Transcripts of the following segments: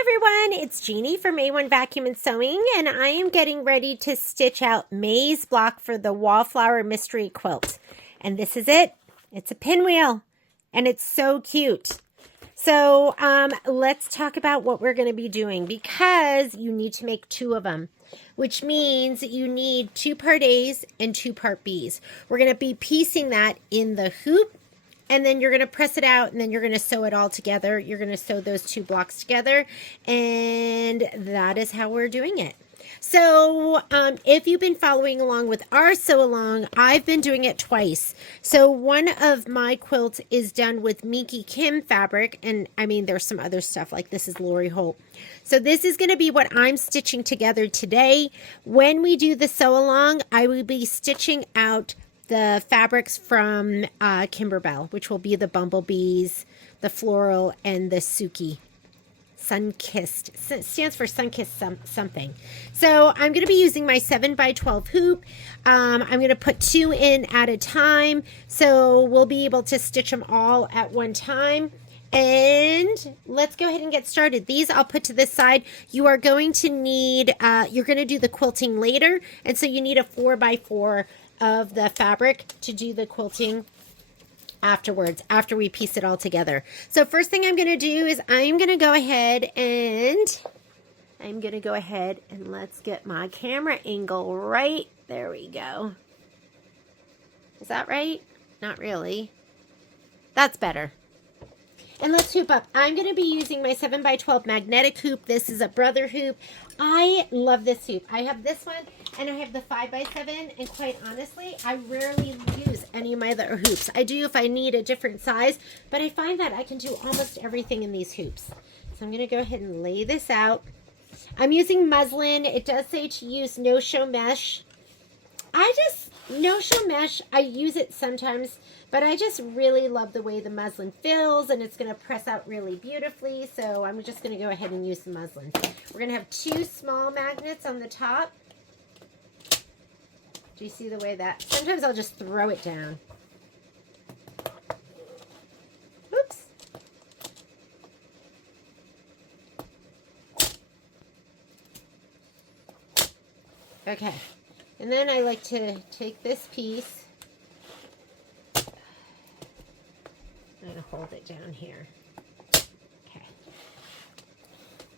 everyone, it's Jeannie from A1 Vacuum and Sewing, and I am getting ready to stitch out May's block for the Wallflower Mystery Quilt. And this is it. It's a pinwheel, and it's so cute. So let's talk about what we're going to be doing, because you need to make 2 of them, which means you need 2 part A's and 2 part B's. We're going to be piecing that in the hoop. And then you're going to press it out, and then you're going to sew it all together. You're going to sew those 2 blocks together, and that is how we're doing it. So if you've been following along with our sew along, I've been doing it twice. So one of my quilts is done with Minky Kim fabric, and I mean there's some other stuff, like this is Lori Holt. So this is going to be what I'm stitching together today. When we do the sew along, I will be stitching out the fabrics from Kimberbell, which will be the bumblebees, the floral, and the Suki. Sun-kissed. Stands for sun-kissed something. So I'm going to be using my 7x12 hoop. I'm going to put 2 in at a time, so we'll be able to stitch them all at one time. And let's go ahead and get started. These I'll put to this side. You are going to need, you're going to do the quilting later, and so you need a 4x4 of the fabric to do the quilting afterwards, after we piece it all together. So first thing I'm going to do is I'm going to go ahead and let's get my camera angle right. There we go. Is that right? Not really. That's better. And let's hoop up. I'm going to be using my 7x12 magnetic hoop. This is a brother hoop. I love this hoop. I have this one, and I have the 5x7, and quite honestly, I rarely use any of my other hoops. I do if I need a different size, but I find that I can do almost everything in these hoops. So I'm going to go ahead and lay this out. I'm using muslin. It does say to use no-show mesh. No-show mesh, I use it sometimes, but I just really love the way the muslin feels, and it's going to press out really beautifully, so I'm just going to go ahead and use the muslin. We're going to have 2 small magnets on the top. Do you see the way that? Sometimes I'll just throw it down. Oops. Okay. And then I like to take this piece. I'm going to hold it down here. Okay.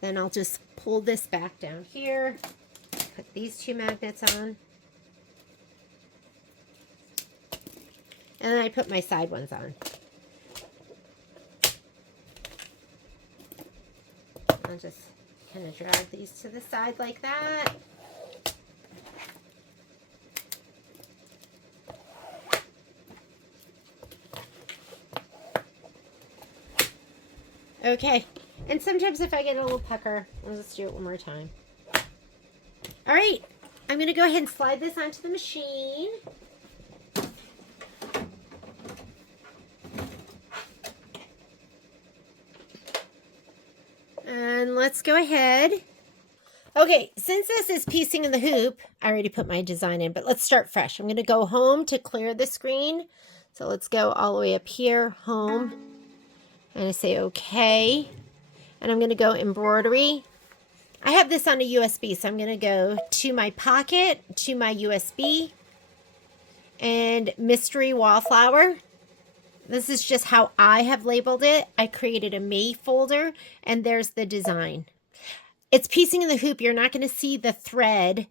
Then I'll just pull this back down here. Put these 2 magnets on. And then I put my side ones on. I'll just kind of drag these to the side like that. Okay, and sometimes if I get a little pucker, I'll just do it one more time. All right, I'm going to go ahead and slide this onto the machine. And let's go ahead. Okay, since this is piecing in the hoop, I already put my design in, but let's start fresh. I'm going to go home to clear the screen. So let's go all the way up here, home. And I say okay, and I'm going to go embroidery. I have this on a USB, so I'm going to go to my pocket, to my USB, and Mystery Wallflower. This is just how I have labeled it. I created a May folder, and there's the design. It's piecing in the hoop. You're not going to see the thread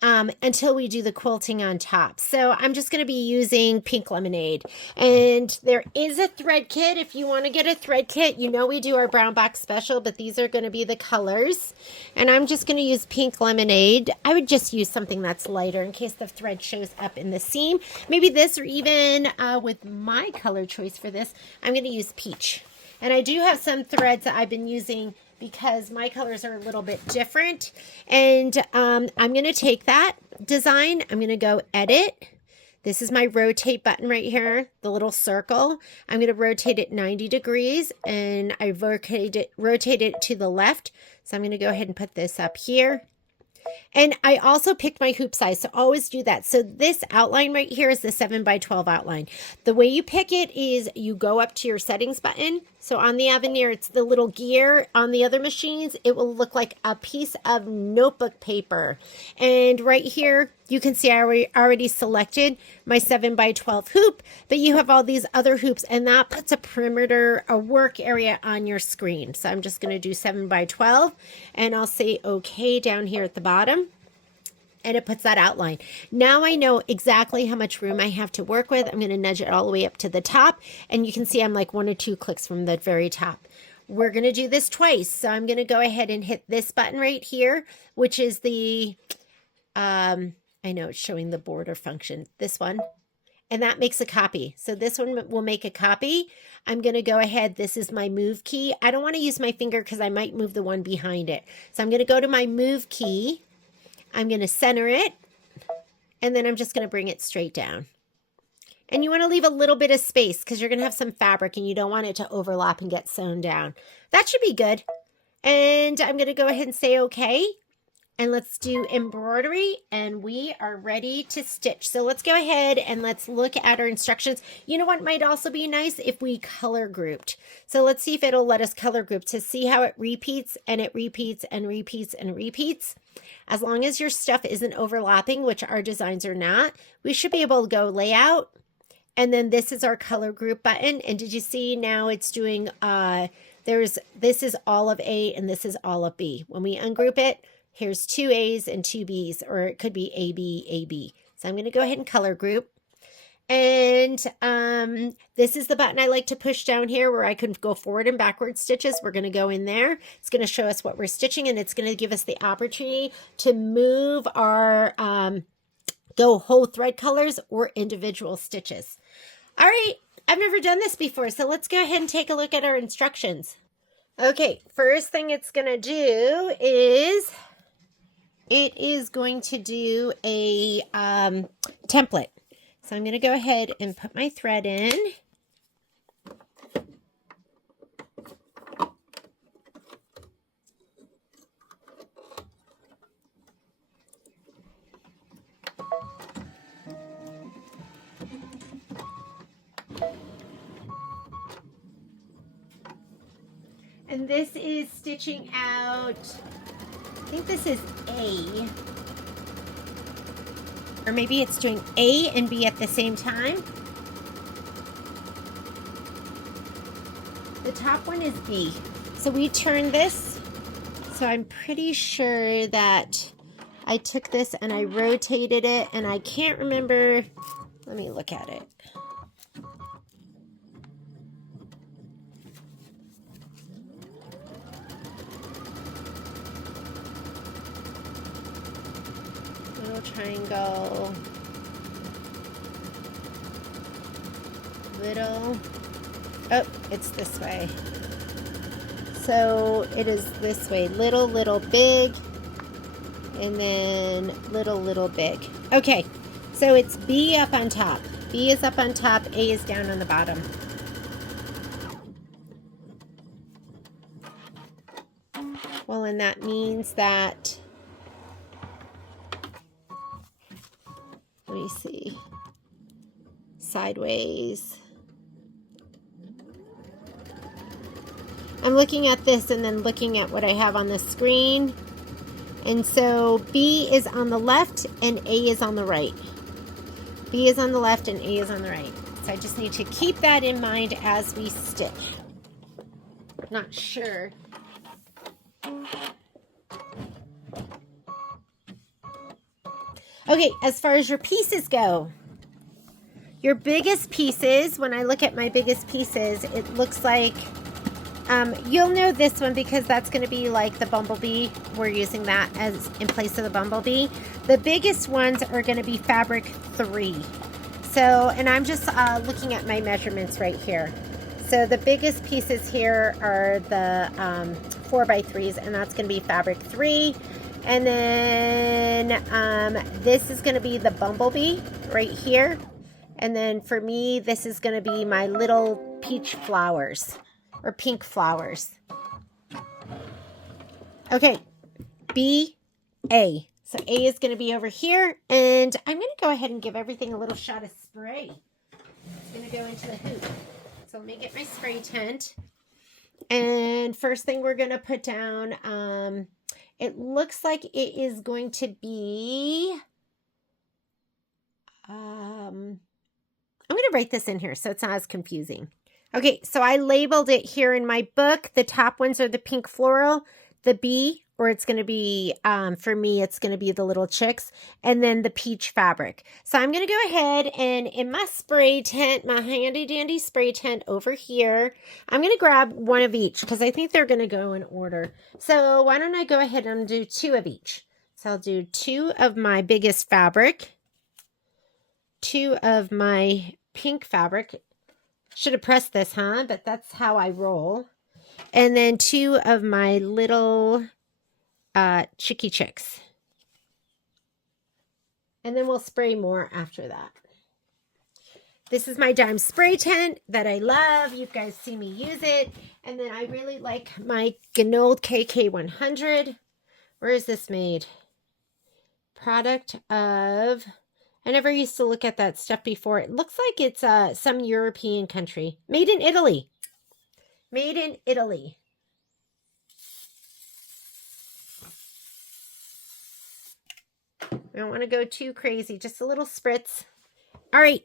until we do the quilting on top. So I'm just going to be using Pink Lemonade. And there is a thread kit. If you want to get a thread kit, you know we do our brown box special, but these are going to be the colors. And I'm just going to use Pink Lemonade. I would just use something that's lighter in case the thread shows up in the seam. Maybe this, or even with my color choice for this, I'm going to use Peach. And I do have some threads that I've been using because my colors are a little bit different. And I'm going to take that design. I'm going to go edit. This is my rotate button right here, the little circle. I'm going to rotate it 90 degrees, and I rotate it to the left. So I'm going to go ahead and put this up here. And I also picked my hoop size, so always do that. So this outline right here is the 7x12 outline. The way you pick it is you go up to your settings button. So on the Avenir, it's the little gear. On the other machines, it will look like a piece of notebook paper. And right here, you can see I already selected my 7x12 hoop, but you have all these other hoops, and that puts a perimeter, a work area on your screen. So I'm just going to do 7x12, and I'll say OK down here at the bottom. And it puts that outline. Now I know exactly how much room I have to work with. I'm going to nudge it all the way up to the top. And you can see I'm like 1 or 2 clicks from the very top. We're going to do this twice. So I'm going to go ahead and hit this button right here, which is the, I know it's showing the border function, this one. And that makes a copy. So this one will make a copy. I'm going to go ahead. This is my move key. I don't want to use my finger because I might move the one behind it. So I'm going to go to my move key. I'm going to center it, and then I'm just going to bring it straight down. And you want to leave a little bit of space because you're going to have some fabric and you don't want it to overlap and get sewn down. That should be good. And I'm going to go ahead and say okay. And let's do embroidery, and we are ready to stitch. So let's go ahead and let's look at our instructions. You know what might also be nice if we color grouped. So let's see if it'll let us color group to see how it repeats and it repeats and repeats and repeats. As long as your stuff isn't overlapping, which our designs are not, we should be able to go layout. And then this is our color group button. And did you see now it's doing, this is all of A and this is all of B. When we ungroup it, here's 2 A's and 2 B's, or it could be A, B, A, B. So I'm going to go ahead and color group. And this is the button I like to push down here where I can go forward and backward stitches. We're going to go in there. It's going to show us what we're stitching, and it's going to give us the opportunity to move our, go whole thread colors or individual stitches. All right, I've never done this before, so let's go ahead and take a look at our instructions. Okay, first thing it's going to do is it is going to do a template. So I'm going to go ahead and put my thread in. And this is stitching out, I think this is A. Or maybe it's doing A and B at the same time. The top one is B. So we turn this. So I'm pretty sure that I took this and I rotated it, and I can't remember. Let me look at it. Triangle, little, oh, it's this way. So it is this way, little, little, big, and then little, little, big. Okay, so it's B up on top. B is up on top, A is down on the bottom. Well, and that means that, let me see, sideways. I'm looking at this and then looking at what I have on the screen. And so B is on the left and A is on the right. B is on the left and A is on the right. So I just need to keep that in mind as we stitch. Not sure. Okay, as far as your pieces go, your biggest pieces, when I look at my biggest pieces, it looks like, you'll know this one because that's going to be like the bumblebee. We're using that as in place of the bumblebee. The biggest ones are going to be fabric 3. So, and I'm just looking at my measurements right here. So the biggest pieces here are the 4x3s, and that's going to be fabric 3. And then this is going to be the bumblebee right here. And then for me, this is going to be my little peach flowers or pink flowers. Okay, B, A. So A is going to be over here, and I'm going to go ahead and give everything a little shot of spray. It's going to go into the hoop. So let me get my spray tent. And first thing we're going to put down, it looks like it is going to be, I'm going to write this in here so it's not as confusing. Okay, so I labeled it here in my book. The top ones are the pink floral, the bee, or it's going to be, for me, it's going to be the little chicks, and then the peach fabric. So I'm going to go ahead and in my spray tent, my handy dandy spray tent over here, I'm going to grab one of each because I think they're going to go in order. So why don't I go ahead and do 2 of each. So I'll do 2 of my biggest fabric, 2 of my pink fabric. Should have pressed this, huh? But that's how I roll. And then 2 of my little chicky chicks. And then we'll spray more after that. This is my dime spray tent that I love. You guys see me use it. And then I really like my Gnold KK100. Where is this made? Product of... I never used to look at that stuff before. It looks like it's some European country. Made in Italy. Made in Italy. We don't want to go too crazy. Just a little spritz. All right.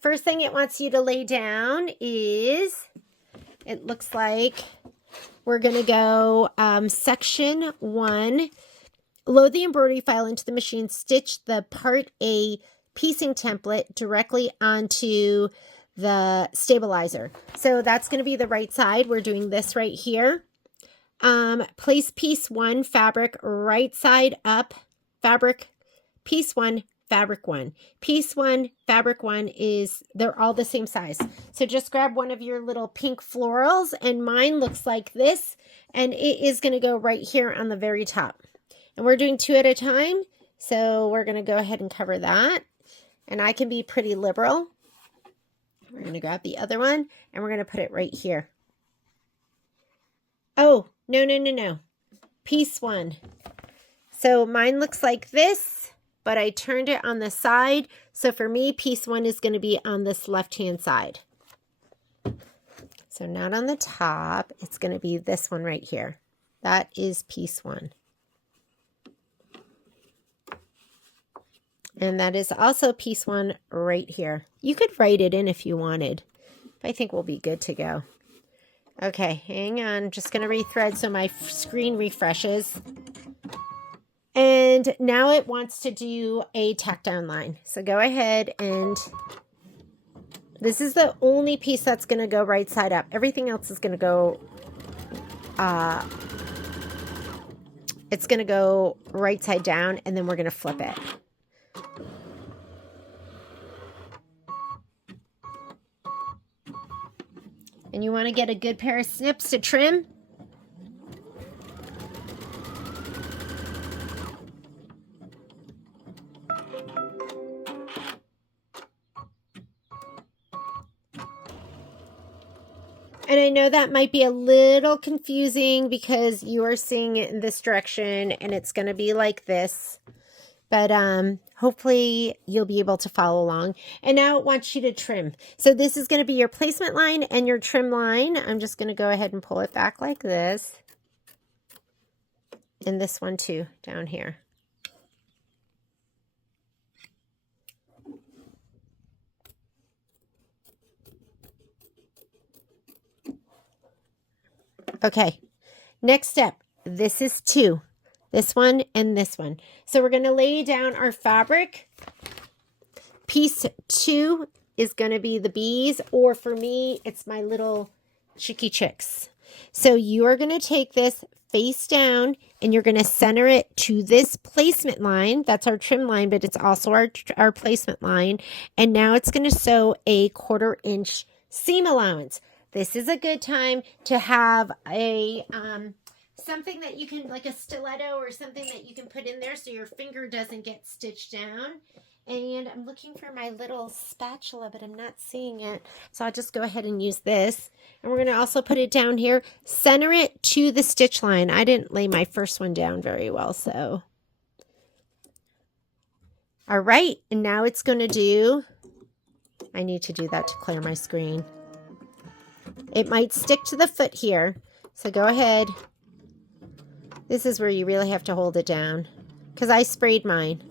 First thing it wants you to lay down is, it looks like we're going to go section 1. Load the embroidery file into the machine. Stitch the part A piecing template directly onto the stabilizer. So that's going to be the right side. We're doing this right here. Place piece 1 fabric right side up, fabric piece 1 fabric 1. Piece 1 fabric 1 is, they're all the same size. So just grab one of your little pink florals, and mine looks like this, and it is going to go right here on the very top. And we're doing 2 at a time, so we're going to go ahead and cover that. And I can be pretty liberal. We're going to grab the other one, and we're going to put it right here. Oh, no. Piece 1. So mine looks like this, but I turned it on the side. So for me, piece 1 is going to be on this left-hand side. So not on the top. It's going to be this one right here. That is piece 1. And that is also piece 1 right here. You could write it in if you wanted. I think we'll be good to go. Okay, hang on. Just going to rethread so my screen refreshes. And now it wants to do a tack down line. So go ahead, and this is the only piece that's going to go right side up. Everything else is going to go, it's going to go right side down, and then we're going to flip it. And you want to get a good pair of snips to trim. And I know that might be a little confusing because you are seeing it in this direction and it's going to be like this. But hopefully you'll be able to follow along. And now it wants you to trim. So this is going to be your placement line and your trim line. I'm just going to go ahead and pull it back like this. And this one too, down here. Okay, next step. This is 2. This one and this one. So we're going to lay down our fabric. Piece 2 is going to be the bees, or for me, it's my little chicky chicks. So you are going to take this face down and you're going to center it to this placement line. That's our trim line, but it's also our placement line. And now it's going to sew a 1/4 inch seam allowance. This is a good time to have a something that you can, like a stiletto or something that you can put in there so your finger doesn't get stitched down. And I'm looking for my little spatula, but I'm not seeing it. So I'll just go ahead and use this. And we're going to also put it down here. Center it to the stitch line. I didn't lay my first one down very well, so All right, and now it's going to do, I need to do that to clear my screen. It might stick to the foot here, so go ahead. This is where you really have to hold it down, because I sprayed mine.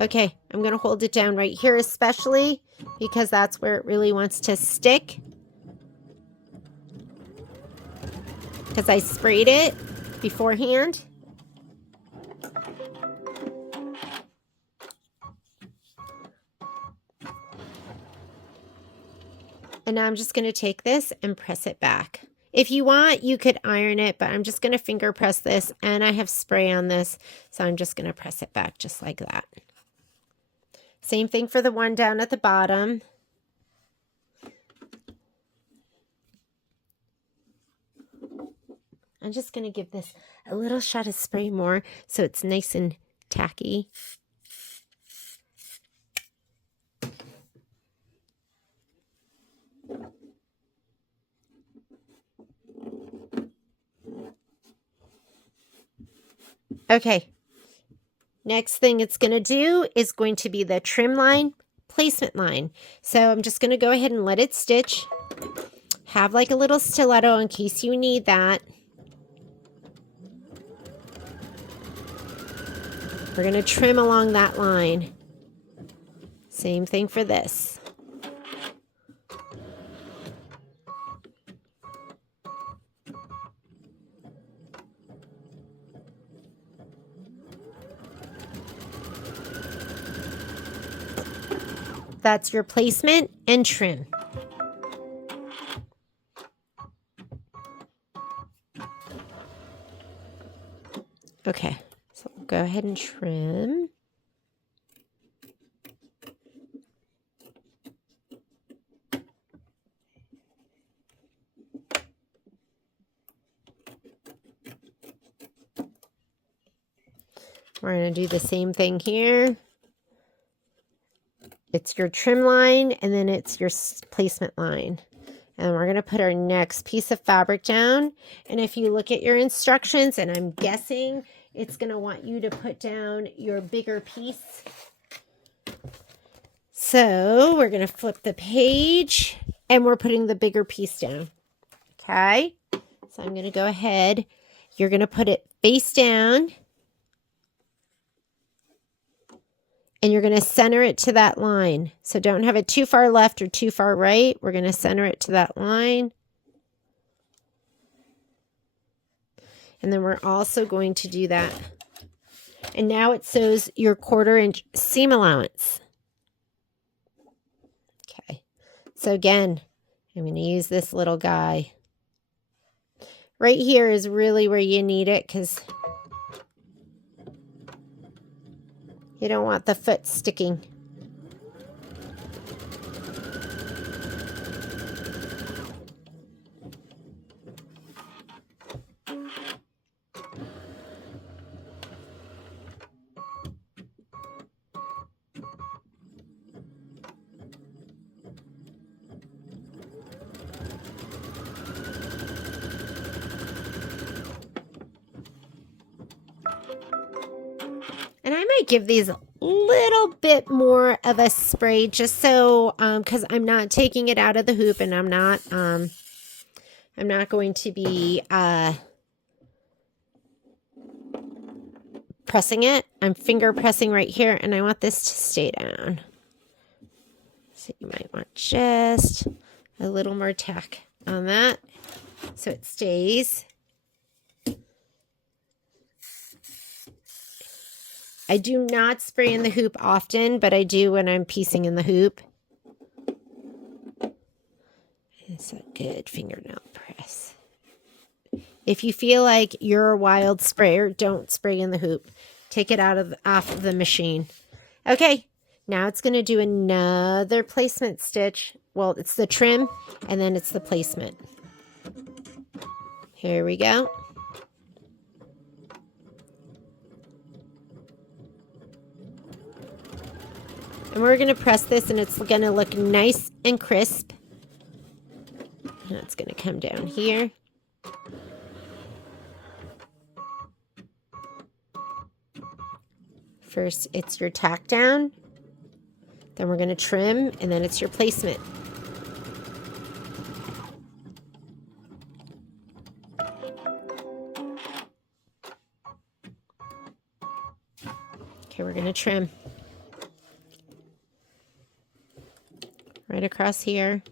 Okay, I'm going to hold it down right here especially, because that's where it really wants to stick. Because I sprayed it beforehand. And now I'm just going to take this and press it back. If you want, you could iron it, but I'm just going to finger press this, and I have spray on this, so I'm just going to press it back just like that. Same thing for the one down at the bottom. I'm just going to give this a little shot of spray more so it's nice and tacky. Okay, next thing it's going to do is going to be the trim line, placement line. So I'm just going to go ahead and let it stitch. Have like a little stiletto in case you need that. We're going to trim along that line. Same thing for this. That's your placement and trim. Okay, so we'll go ahead and trim. We're going to do the same thing here. It's your trim line, and then it's your placement line. And we're going to put our next piece of fabric down. And if you look at your instructions, and I'm guessing it's going to want you to put down your bigger piece. So we're going to flip the page, and we're putting the bigger piece down. Okay? So I'm going to go ahead. You're going to put it face down. And you're going to center it to that line. So don't have it too far left or too far right. We're going to center it to that line. And then we're also going to do that. And now it shows your 1/4 inch seam allowance. Okay. So again, I'm going to use this little guy. Right here is really where you need it, because you don't want the foot sticking. And I might give these a little bit more of a spray just so, because I'm not taking it out of the hoop, and I'm not going to be pressing it. I'm finger pressing right here, and I want this to stay down. So you might want just a little more tack on that so it stays. I do not spray in the hoop often, but I do when I'm piecing in the hoop. It's a good fingernail press. If you feel like you're a wild sprayer, don't spray in the hoop. Take it off of the machine. Okay, now it's going to do another placement stitch. Well, it's the trim, and then it's the placement. Here we go. And we're going to press this, and it's going to look nice and crisp. That's going to come down here. First, it's your tack down. Then we're going to trim, and then it's your placement. Okay, we're going to trim. Right across here.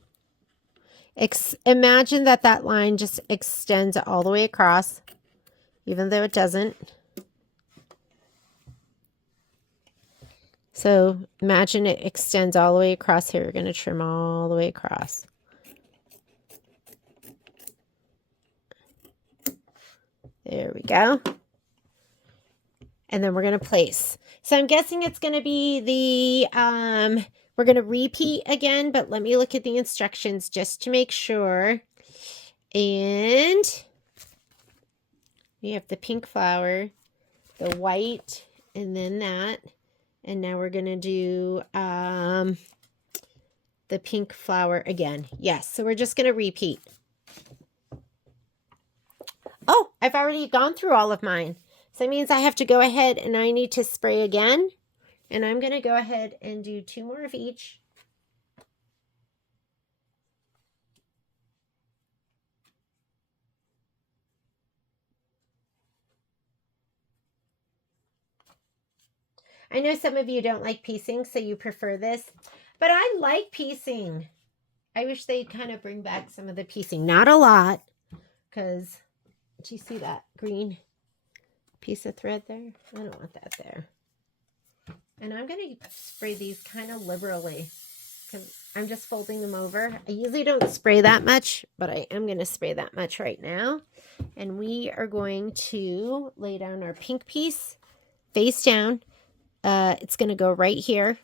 Imagine that line just extends all the way across, even though it doesn't. So imagine it extends all the way across here. We're going to trim all the way across. There we go. And then we're going to place. So I'm guessing it's going to be the, we're going to repeat again, but let me look at the instructions just to make sure. And we have the pink flower, the white, and then that. And now we're going to do the pink flower again. Yes, so we're just going to repeat. Oh, I've already gone through all of mine. So that means I have to go ahead and I need to spray again. And I'm going to go ahead and do 2 more of each. I know some of you don't like piecing, so you prefer this, but I like piecing. I wish they'd kind of bring back some of the piecing. Not a lot, because, do you see that green piece of thread there? I don't want that there. And I'm going to spray these kind of liberally, because I'm just folding them over. I usually don't spray that much, but I am going to spray that much right now. And we are going to lay down our pink piece face down. It's going to go right here.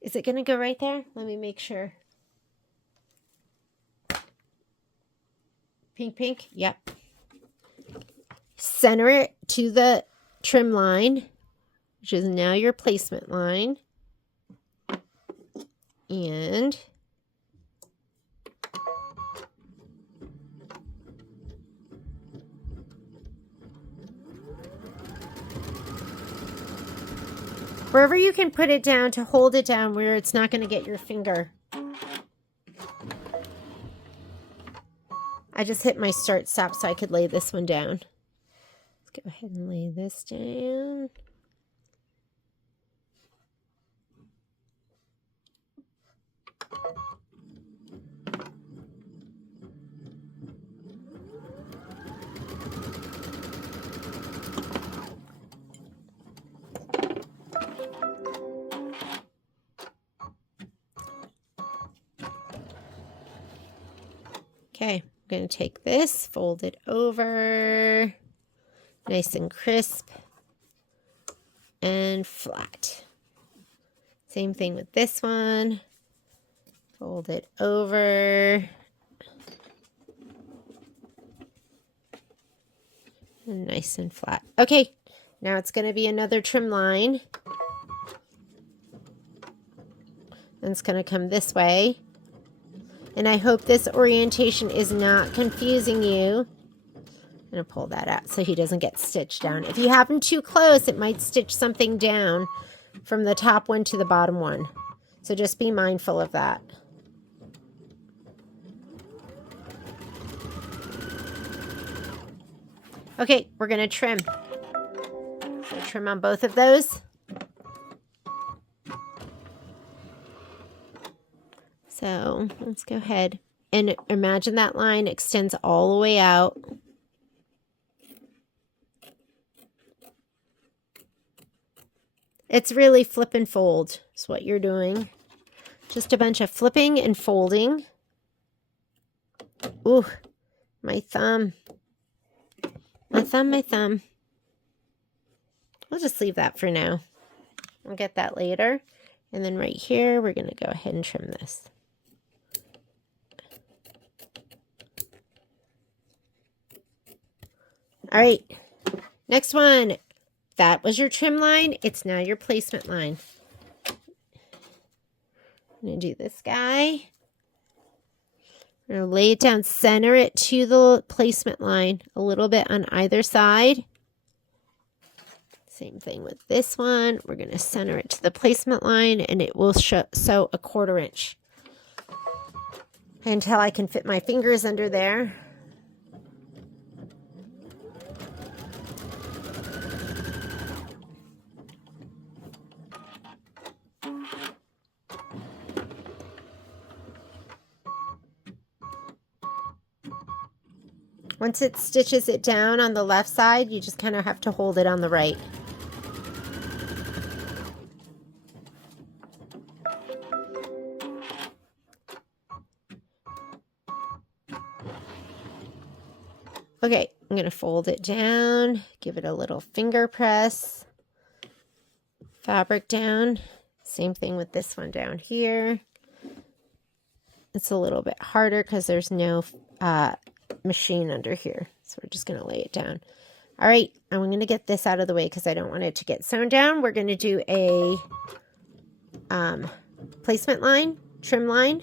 Is it going to go right there? Let me make sure. Pink, pink. Yep. Center it to the trim line, which is now your placement line. And wherever you can put it down to hold it down where it's not going to get your finger. I just hit my start stop so I could lay this one down. Let's go ahead and lay this down. Okay, I'm going to take this, fold it over, nice and crisp and flat. Same thing with this one. Fold it over. And nice and flat. Okay, now it's going to be another trim line. And it's going to come this way. And I hope this orientation is not confusing you. I'm going to pull that out so he doesn't get stitched down. If you have him too close, it might stitch something down from the top one to the bottom one. So just be mindful of that. Okay, we're going to trim. So trim on both of those. So let's go ahead and imagine that line extends all the way out. It's really flip and fold is what you're doing. Just a bunch of flipping and folding. Ooh, my thumb. My thumb. We'll just leave that for now. We'll get that later. And then right here, we're going to go ahead and trim this. All right, next one. That was your trim line. It's now your placement line. I'm going to do this guy. We're going to lay it down, center it to the placement line a little bit on either side. Same thing with this one. We're going to center it to the placement line, and it will sew a 1/4 inch until I can fit my fingers under there. Once it stitches it down on the left side, you just kind of have to hold it on the right. Okay, I'm going to fold it down, give it a little finger press, fabric down. Same thing with this one down here. It's a little bit harder because there's no machine under here. So we're just going to lay it down. All right, I'm going to get this out of the way because I don't want it to get sewn down. We're going to do a placement line, trim line.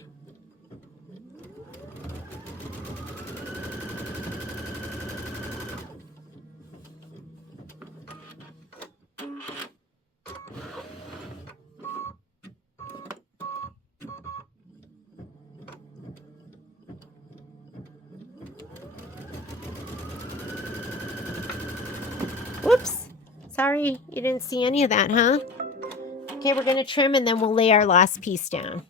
Whoops. Sorry, you didn't see any of that, huh? Okay, we're going to trim and then we'll lay our last piece down.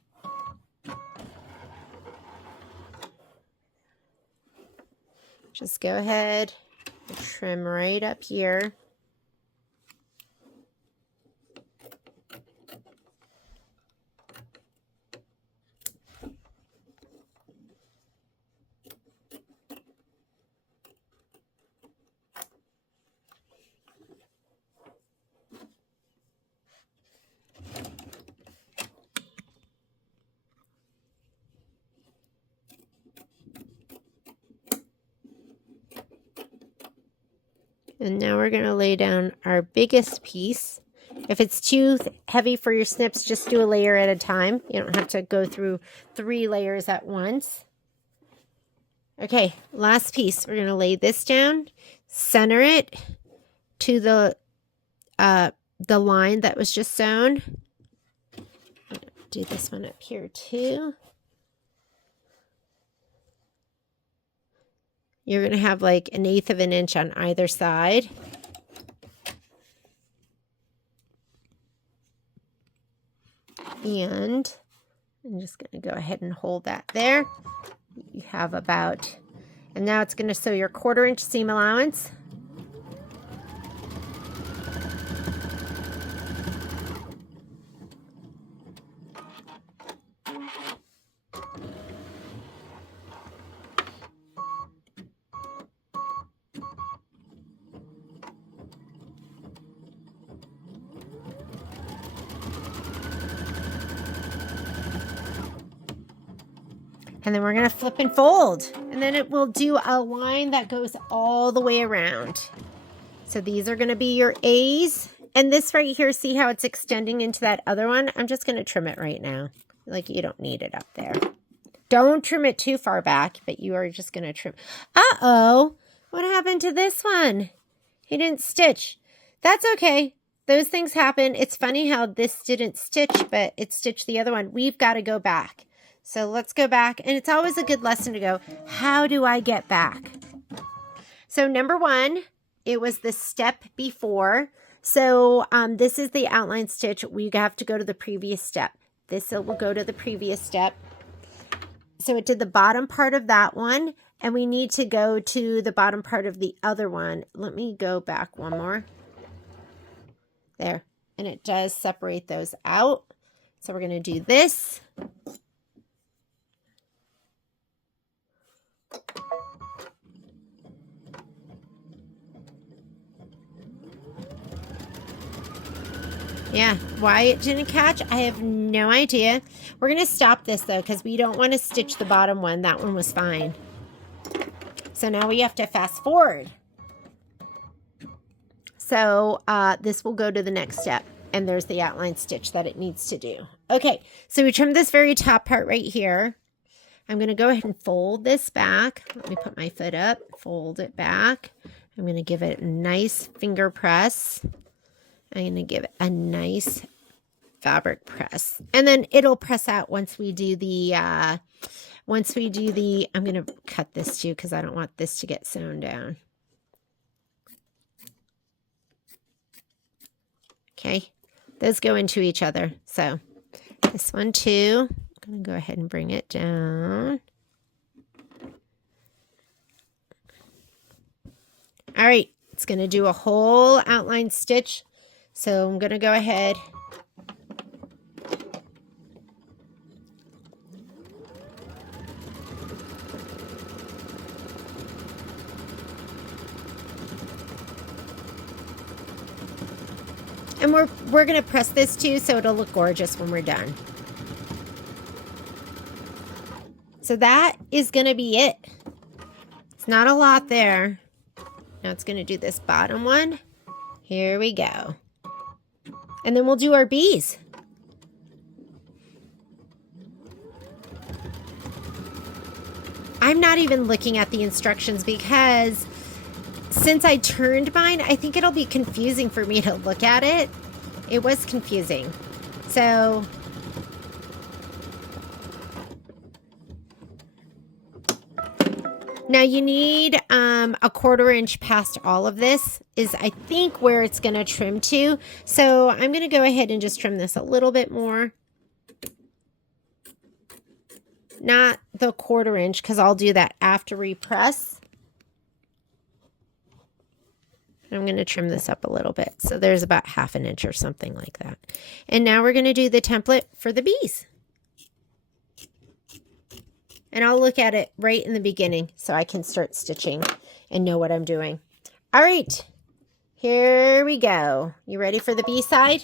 Just go ahead and trim right up here. And now we're going to lay down our biggest piece. If it's too heavy for your snips, just do a layer at a time. You don't have to go through 3 layers at once. Okay, last piece. We're going to lay this down, center it to the line that was just sewn. Do this one up here too. You're going to have like 1/8 of an inch on either side. And I'm just going to go ahead and hold that there. You have about, and now it's going to sew your 1/4 inch seam allowance. And then we're going to flip and fold. And then it will do a line that goes all the way around. So these are going to be your A's. And this right here, see how it's extending into that other one? I'm just going to trim it right now. Like, you don't need it up there. Don't trim it too far back, but you are just going to trim. Uh-oh. What happened to this one? He didn't stitch. That's okay. Those things happen. It's funny how this didn't stitch, but it stitched the other one. We've got to go back. So let's go back. And it's always a good lesson to go, how do I get back? So number 1, it was the step before. So this is the outline stitch. We have to go to the previous step. This will go to the previous step. So it did the bottom part of that one. And we need to go to the bottom part of the other one. Let me go back one more. There. And it does separate those out. So we're going to do this. Yeah, why it didn't catch, I have no idea. We're going to stop this, though, because we don't want to stitch the bottom one. That one was fine. So now we have to fast forward. So this will go to the next step. And there's the outline stitch that it needs to do. Okay, so we trimmed this very top part right here. I'm going to go ahead and fold this back. Let me put my foot up, fold it back. I'm going to give it a nice finger press. I'm going to give it a nice fabric press. And then it'll press out once we do the, I'm going to cut this too because I don't want this to get sewn down. Okay, those go into each other. So this one too, I'm going to go ahead and bring it down. All right, it's going to do a whole outline stitch. So I'm going to go ahead and we're going to press this too so it'll look gorgeous when we're done. So that is going to be it. It's not a lot there. Now it's going to do this bottom one. Here we go. And then we'll do our bees. I'm not even looking at the instructions because since I turned mine, I think it'll be confusing for me to look at it. It was confusing. So now you need a 1/4 inch past all of this is I think where it's going to trim to. So I'm going to go ahead and just trim this a little bit more. Not the 1/4 inch because I'll do that after we press. I'm going to trim this up a little bit. So there's about 1/2 inch or something like that. And now we're going to do the template for the bees. And I'll look at it right in the beginning so I can start stitching and know what I'm doing. All right, here we go. You ready for the bee side?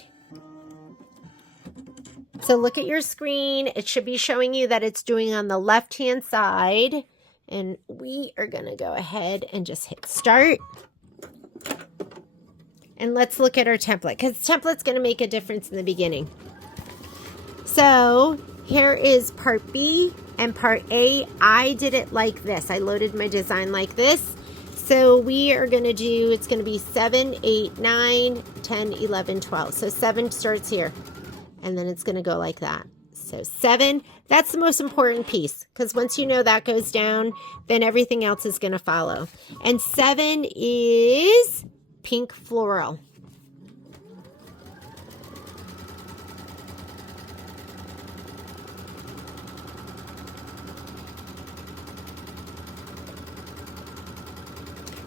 So look at your screen. It should be showing you that it's doing on the left-hand side. And we are going to go ahead and just hit start. And let's look at our template because template's going to make a difference in the beginning. So here is part B and part A. I did it like this. I loaded my design like this. So we are going to do, it's going to be 7, 8, 9, 10, 11, 12. So 7 starts here. And then it's going to go like that. So 7, that's the most important piece because once you know that goes down, then everything else is going to follow. And 7 is pink floral.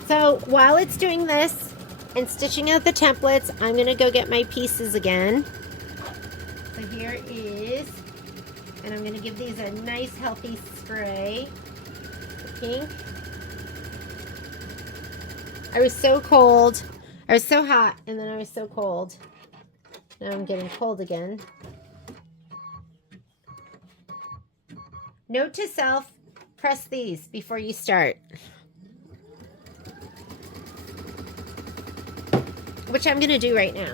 So while it's doing this and stitching out the templates, I'm going to go get my pieces again. So here it is, and I'm going to give these a nice healthy spray. The pink. I was so cold. I was so hot, and then I was so cold. Now I'm getting cold again. Note to self, press these before you start. Which I'm going to do right now.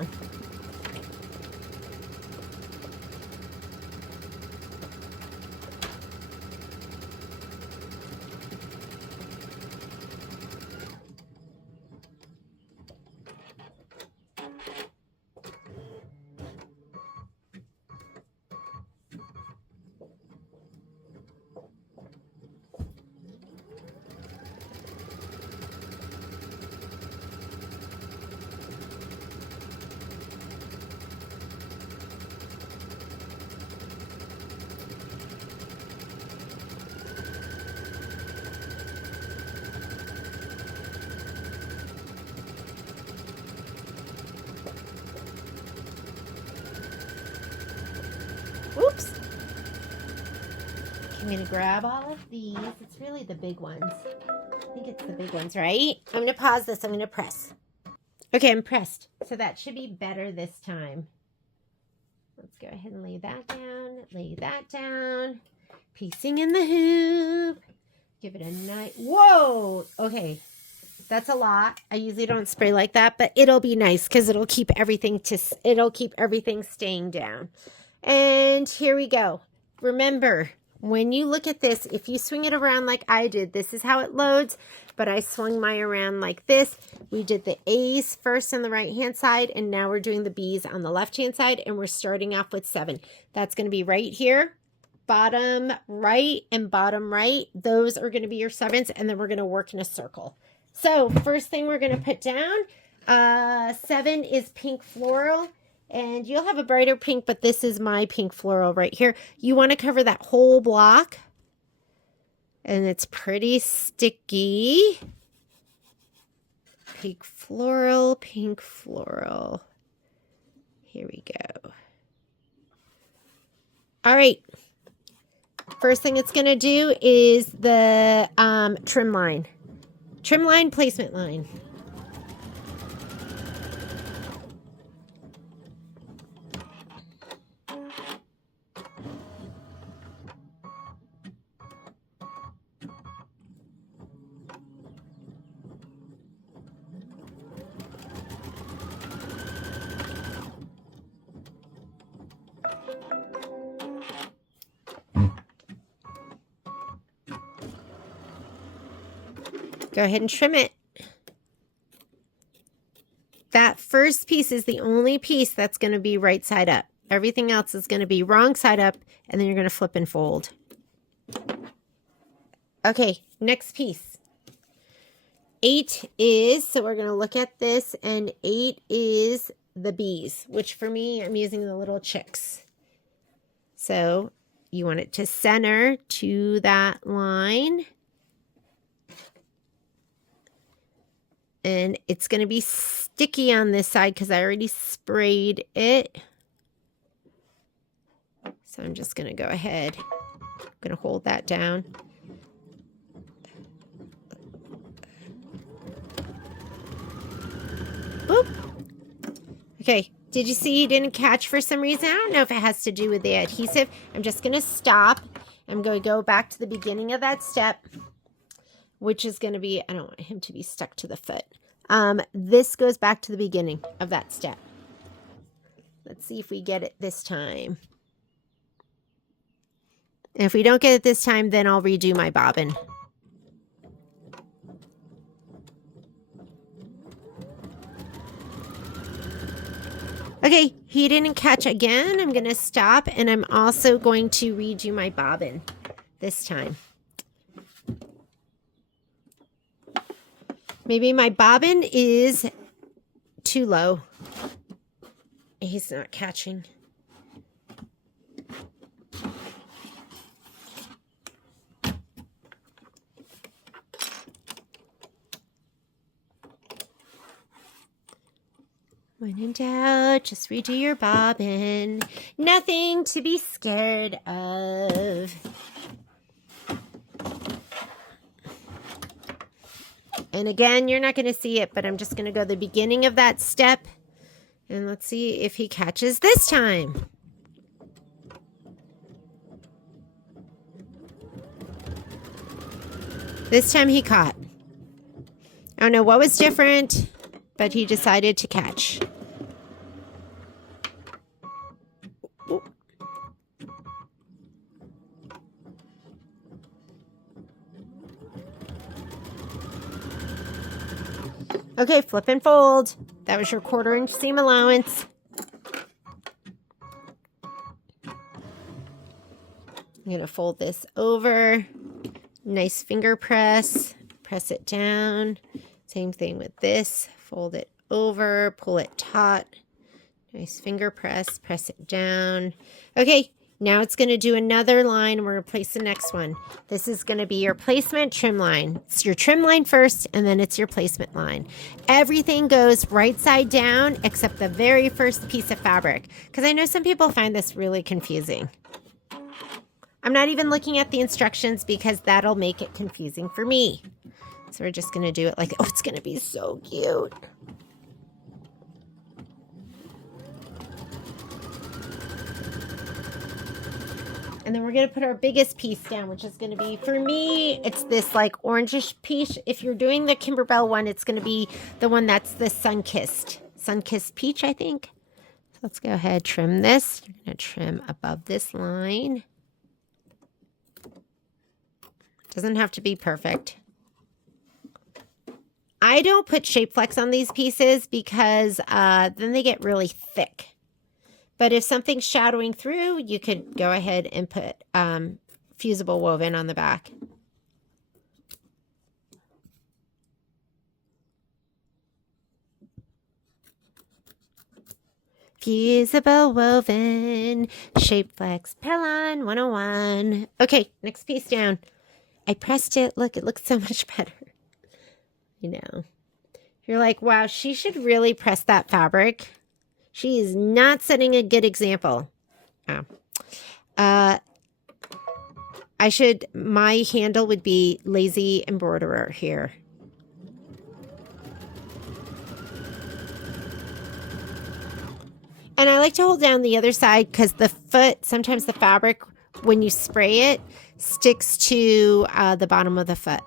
Oops. I'm going to grab all of these. It's really the big ones. I think it's the big ones, right? I'm going to pause this. I'm going to press. Okay, I'm pressed. So that should be better this time. Let's go ahead and lay that down. Lay that down. Piecing in the hoop. Give it a nice... Whoa! Okay. That's a lot. I usually don't spray like that, but it'll be nice because it'll keep everything staying down. And here we go. Remember, when you look at this, if you swing it around like I did, this is how it loads, but I swung mine around like this. We did the A's first on the right-hand side, and now we're doing the B's on the left-hand side, and we're starting off with 7. That's going to be right here, bottom right and bottom right. Those are going to be your 7s, and then we're going to work in a circle. So first thing we're going to put down, 7 is pink floral. And you'll have a brighter pink, but this is my pink floral right here. You want to cover that whole block. And it's pretty sticky. Pink floral, pink floral. Here we go. All right. First thing it's going to do is the trim line. Trim line, placement line. Go ahead and trim it. That first piece is the only piece that's going to be right side up. Everything else is going to be wrong side up, and then you're going to flip and fold. Okay, next piece. 8 is, so we're going to look at this, and 8 is the B's, which for me, I'm using the little chicks. So you want it to center to that line. And it's going to be sticky on this side because I already sprayed it. So I'm just going to go ahead. I'm going to hold that down. Boop. Okay, did you see you didn't catch for some reason? I don't know if it has to do with the adhesive. I'm just going to stop. I'm going to go back to the beginning of that step, which is going to be, I don't want him to be stuck to the foot. This goes back to the beginning of that step. Let's see if we get it this time. And if we don't get it this time, then I'll redo my bobbin. Okay, he didn't catch again. I'm going to stop, and I'm also going to redo my bobbin this time. Maybe my bobbin is too low. He's not catching. When in doubt, just redo your bobbin. Nothing to be scared of. And again, you're not going to see it, but I'm just going to go to the beginning of that step. And let's see if he catches this time. This time he caught. I don't know what was different, but he decided to catch. Okay, flip and fold. That was your 1/4 inch seam allowance. I'm going to fold this over. Nice finger press. Press it down. Same thing with this. Fold it over. Pull it taut. Nice finger press. Press it down. Okay, now it's going to do another line. We're going to place the next one. This is going to be your placement trim line. It's your trim line first, and then it's your placement line. Everything goes right side down except the very first piece of fabric, because I know some people find this really confusing. I'm not even looking at the instructions because that'll make it confusing for me. So we're just going to do it like, oh, it's going to be so cute. And then we're going to put our biggest piece down, which is going to be, for me, it's this like orangish peach. If you're doing the Kimberbell one, it's going to be the one that's the sun-kissed peach, I think. So let's go ahead, trim this. You're going to trim above this line. Doesn't have to be perfect. I don't put shape flex on these pieces because then they get really thick. But if something's shadowing through, you could go ahead and put fusible woven on the back. Fusible woven, shape flex, Pearline 101. Okay, next piece down. I pressed it. Look, it looks so much better. You know, you're like, wow, she should really press that fabric. She is not setting a good example. Oh. My handle would be lazy embroiderer here. And I like to hold down the other side because the foot, sometimes the fabric, when you spray it, sticks to the bottom of the foot.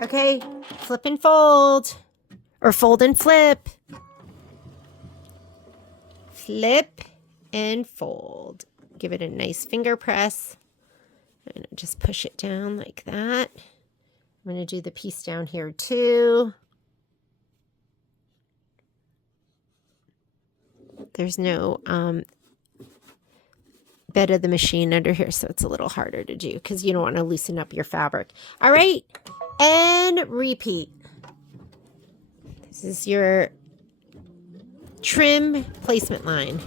Okay, flip and fold, or fold and flip. Flip and fold. Give it a nice finger press. And just push it down like that. I'm going to do the piece down here too. There's no bed of the machine under here, so it's a little harder to do because you don't want to loosen up your fabric. All right, and repeat. This is your trim placement line.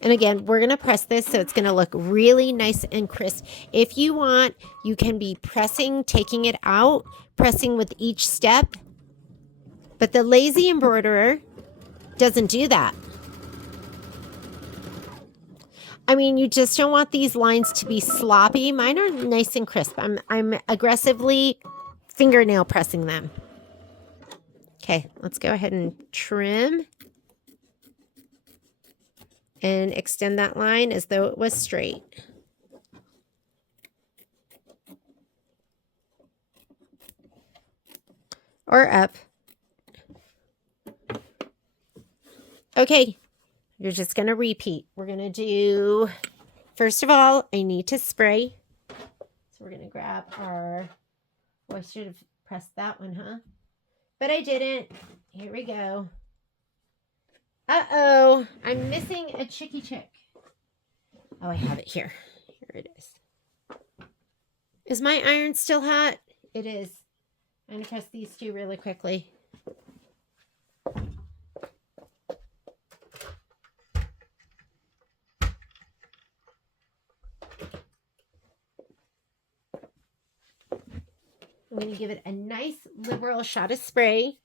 And again, we're going to press this so it's going to look really nice and crisp. If you want, you can be pressing, taking it out, pressing with each step. But the lazy embroiderer doesn't do that. I mean, you just don't want these lines to be sloppy. Mine are nice and crisp. I'm aggressively fingernail pressing them. Okay, let's go ahead and trim. And extend that line as though it was straight. Or up. Okay, you're just going to repeat. We're going to do, first of all, I need to spray. So we're going to grab our, oh, I should have pressed that one, huh? But I didn't. Here we go. Uh-oh, I'm missing a chicky chick. Oh, I have it here. Here it is. Is my iron still hot? It is. I'm going to press these two really quickly. I'm going to give it a nice liberal shot of spray.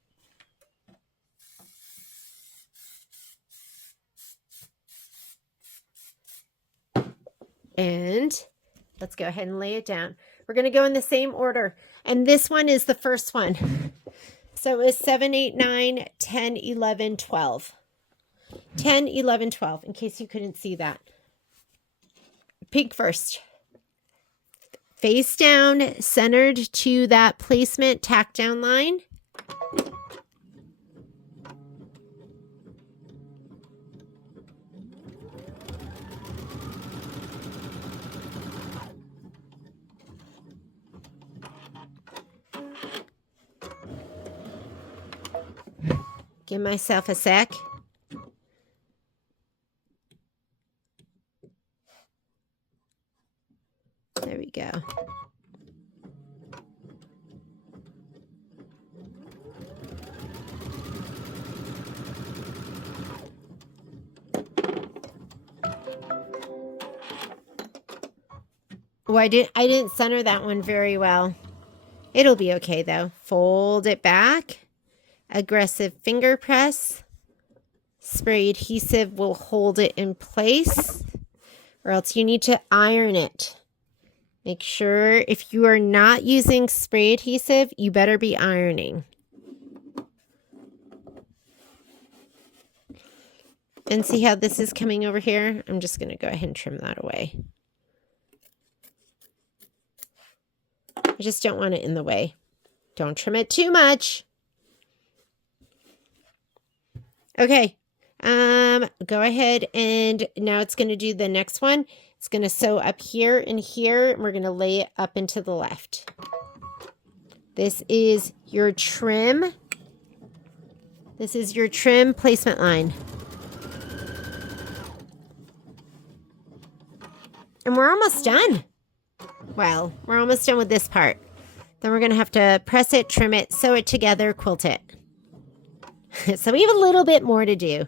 And let's go ahead and lay it down. We're going to go in the same order. And this one is the first one. So it's 7, 8, 9, 10, 11, 12. 10, 11, 12, in case you couldn't see that. Pink first. Face down, centered to that placement tack down line. Give myself a sec. There we go. Oh, I didn't center that one very well. It'll be okay though. Fold it back. Aggressive finger press. Spray adhesive will hold it in place, or else you need to iron it. Make sure if you are not using spray adhesive, you better be ironing. And see how this is coming over here? I'm just going to go ahead and trim that away. I just don't want it in the way. Don't trim it too much. Okay. Go ahead and now it's going to do the next one. It's going to sew up here and here, and we're going to lay it up into the left. This is your trim. This is your trim placement line. And we're almost done. Well, we're almost done with this part. Then we're going to have to press it, trim it, sew it together, quilt it. So we have a little bit more to do.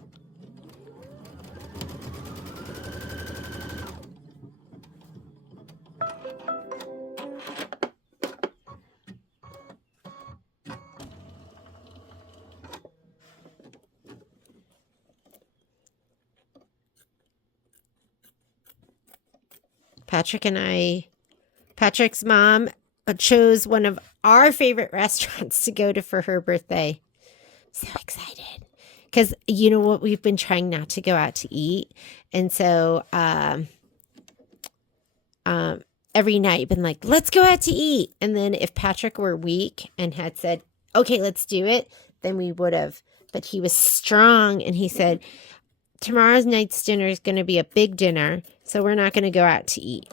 Patrick's mom chose one of our favorite restaurants to go to for her birthday. So excited. Because you know what? We've been trying not to go out to eat. And so every night been like, let's go out to eat. And then if Patrick were weak and had said, okay, let's do it, then we would have. But he was strong and he said, tomorrow's night's dinner is going to be a big dinner, so we're not going to go out to eat.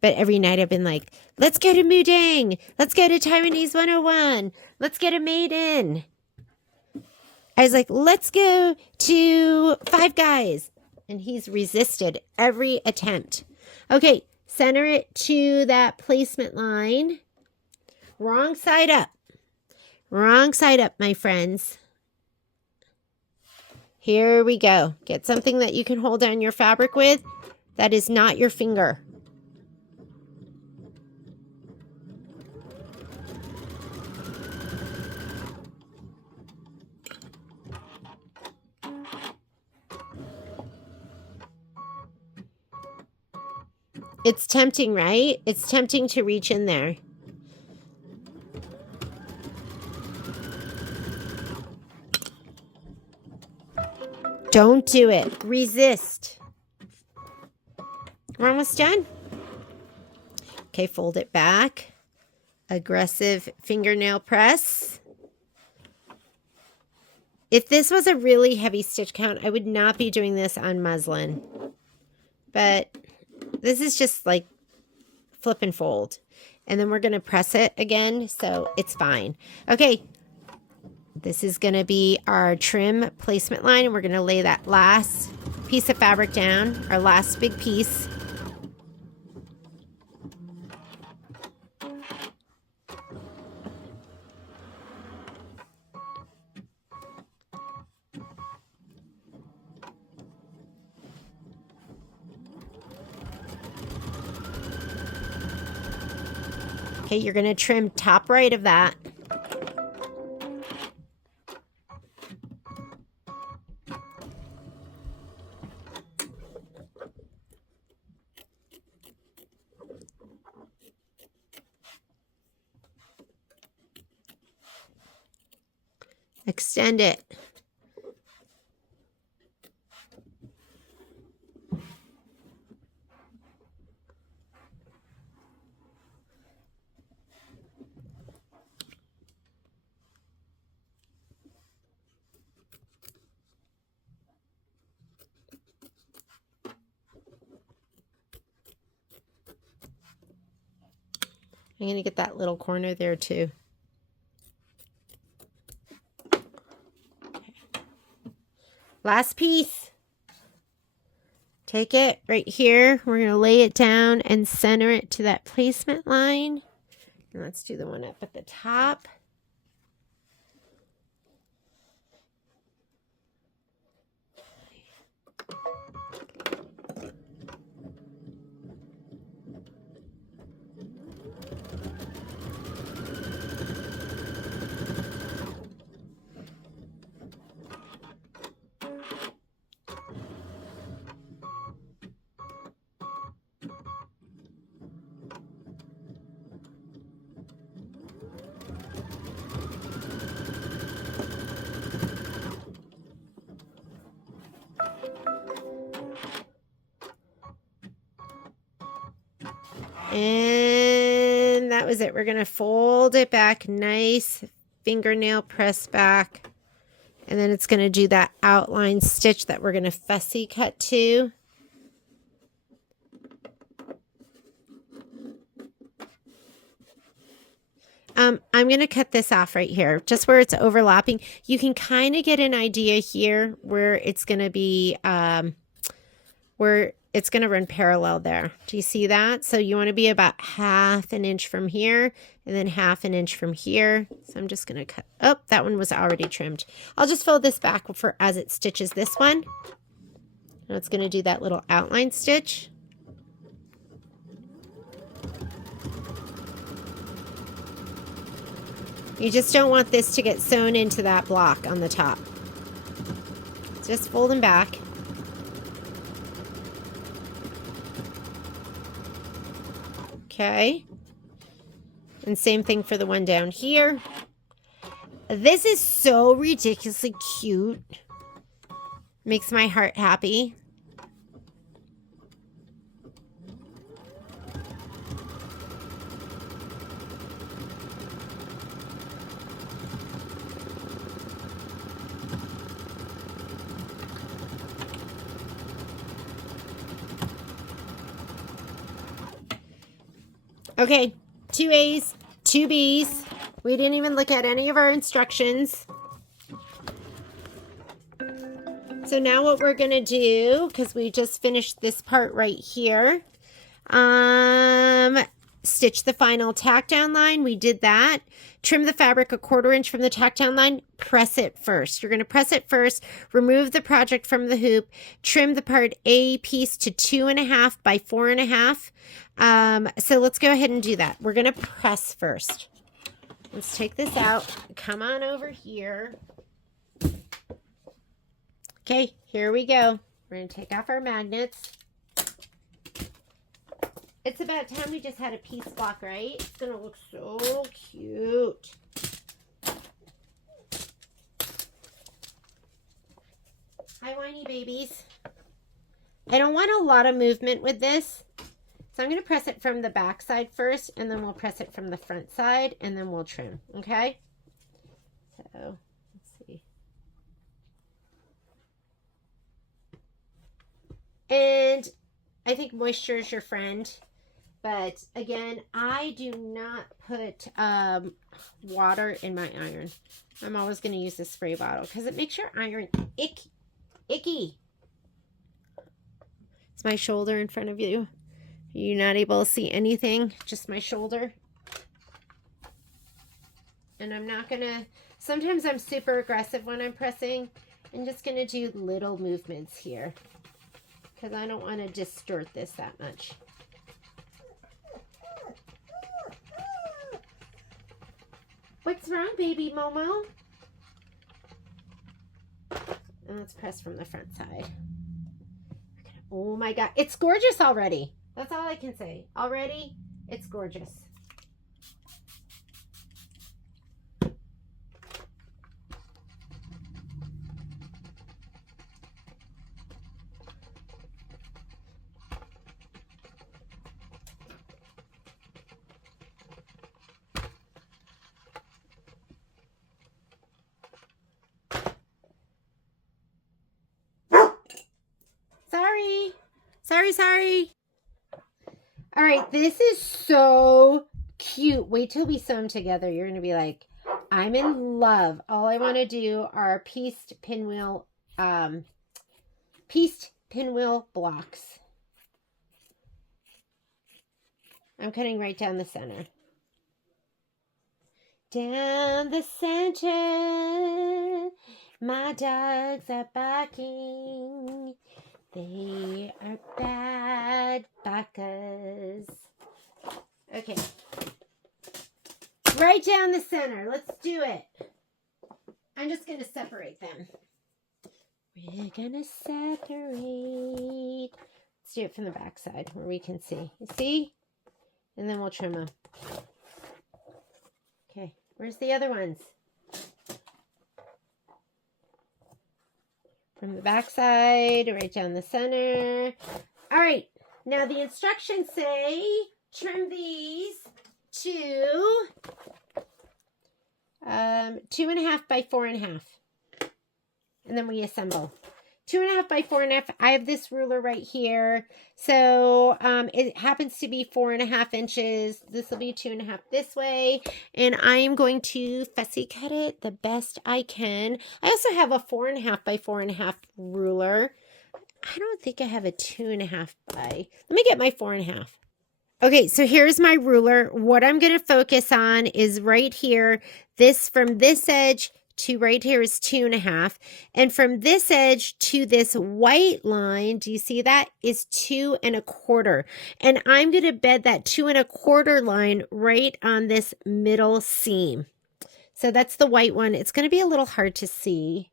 But every night I've been like, let's go to Mudang. Let's go to Taiwanese 101. Let's get a maiden. I was like, let's go to Five Guys. And he's resisted every attempt. Okay, center it to that placement line. Wrong side up. Wrong side up, my friends. Here we go. Get something that you can hold down your fabric with that is not your finger. It's tempting, right? It's tempting to reach in there. Don't do it. Resist. We're almost done. Okay, fold it back. Aggressive fingernail press. If this was a really heavy stitch count, I would not be doing this on muslin. But this is just like flip and fold. And then we're going to press it again, so it's fine. Okay. This is going to be our trim placement line, and we're going to lay that last piece of fabric down, our last big piece. Okay, you're going to trim top right of that. Extend it. I'm going to get that little corner there too. Last piece. Take it right here. We're going to lay it down and center it to that placement line. And let's do the one up at the top. And that that was it. We're going to fold it back, nice fingernail press back. And then it's going to do that outline stitch that we're going to fussy cut to. I'm going to cut this off right here, just where it's overlapping. You can kind of get an idea here where it's going to be, where it's going to run parallel there. Do you see that? So you want to be about 1/2 an inch from here and then 1/2 an inch from here. So I'm just going to cut. Oh, that one was already trimmed. I'll just fold this back for as it stitches this one. Now it's going to do that little outline stitch. You just don't want this to get sewn into that block on the top. Just fold them back. Okay. And same thing for the one down here. This is so ridiculously cute. Makes my heart happy. Okay, 2 A's, 2 B's. We didn't even look at any of our instructions. So now what we're going to do, because we just finished this part right here, stitch the final tack down line. We did that. Trim the fabric 1/4 inch from the tack down line. Press it first. You're going to press it first. Remove the project from the hoop. Trim the part A piece to 2.5 by 4.5. So let's go ahead and do that. We're going to press first. Let's take this out. Come on over here. Okay, here we go. We're going to take off our magnets. It's about time we just had a piece block, right? It's going to look so cute. Hi, whiny babies. I don't want a lot of movement with this. So I'm going to press it from the back side first, and then we'll press it from the front side, and then we'll trim, okay? So, let's see. And I think moisture is your friend. But again, I do not put water in my iron. I'm always going to use the spray bottle because it makes your iron icky. Is my shoulder in front of you? Are you not able to see anything? Just my shoulder. And I'm not going to, sometimes I'm super aggressive when I'm pressing. I'm just going to do little movements here because I don't want to distort this that much. What's wrong, baby Momo? And let's press from the front side. Oh my God, it's gorgeous already. That's all I can say. Already, it's gorgeous. Sorry. All right, this is so cute. Wait till we sew them together. You're going to be like, I'm in love. All I want to do are pieced pinwheel blocks. I'm cutting right down the center. Down the center, my dogs are barking. They are bad backers. Okay. Right down the center. Let's do it. I'm just going to separate them. We're going to separate. Let's do it from the back side where we can see. You see? And then we'll trim them. Okay. Where's the other ones? From the back side, right down the center. All right. Now the instructions say trim these to 2.5 by 4.5. And then we assemble. 2.5 by 4.5. I have this ruler right here. So it happens to be 4.5 inches. This will be 2.5 this way. And I'm going to fussy cut it the best I can. I also have a 4.5 by 4.5 ruler. I don't think I have a 2.5 by. Let me get my 4.5. Okay, so here's my ruler. What I'm going to focus on is right here. This from this edge to right here is 2.5. And from this edge to this white line, do you see that? Is 2.25. And I'm going to bed that 2.25 line right on this middle seam. So that's the white one. It's going to be a little hard to see.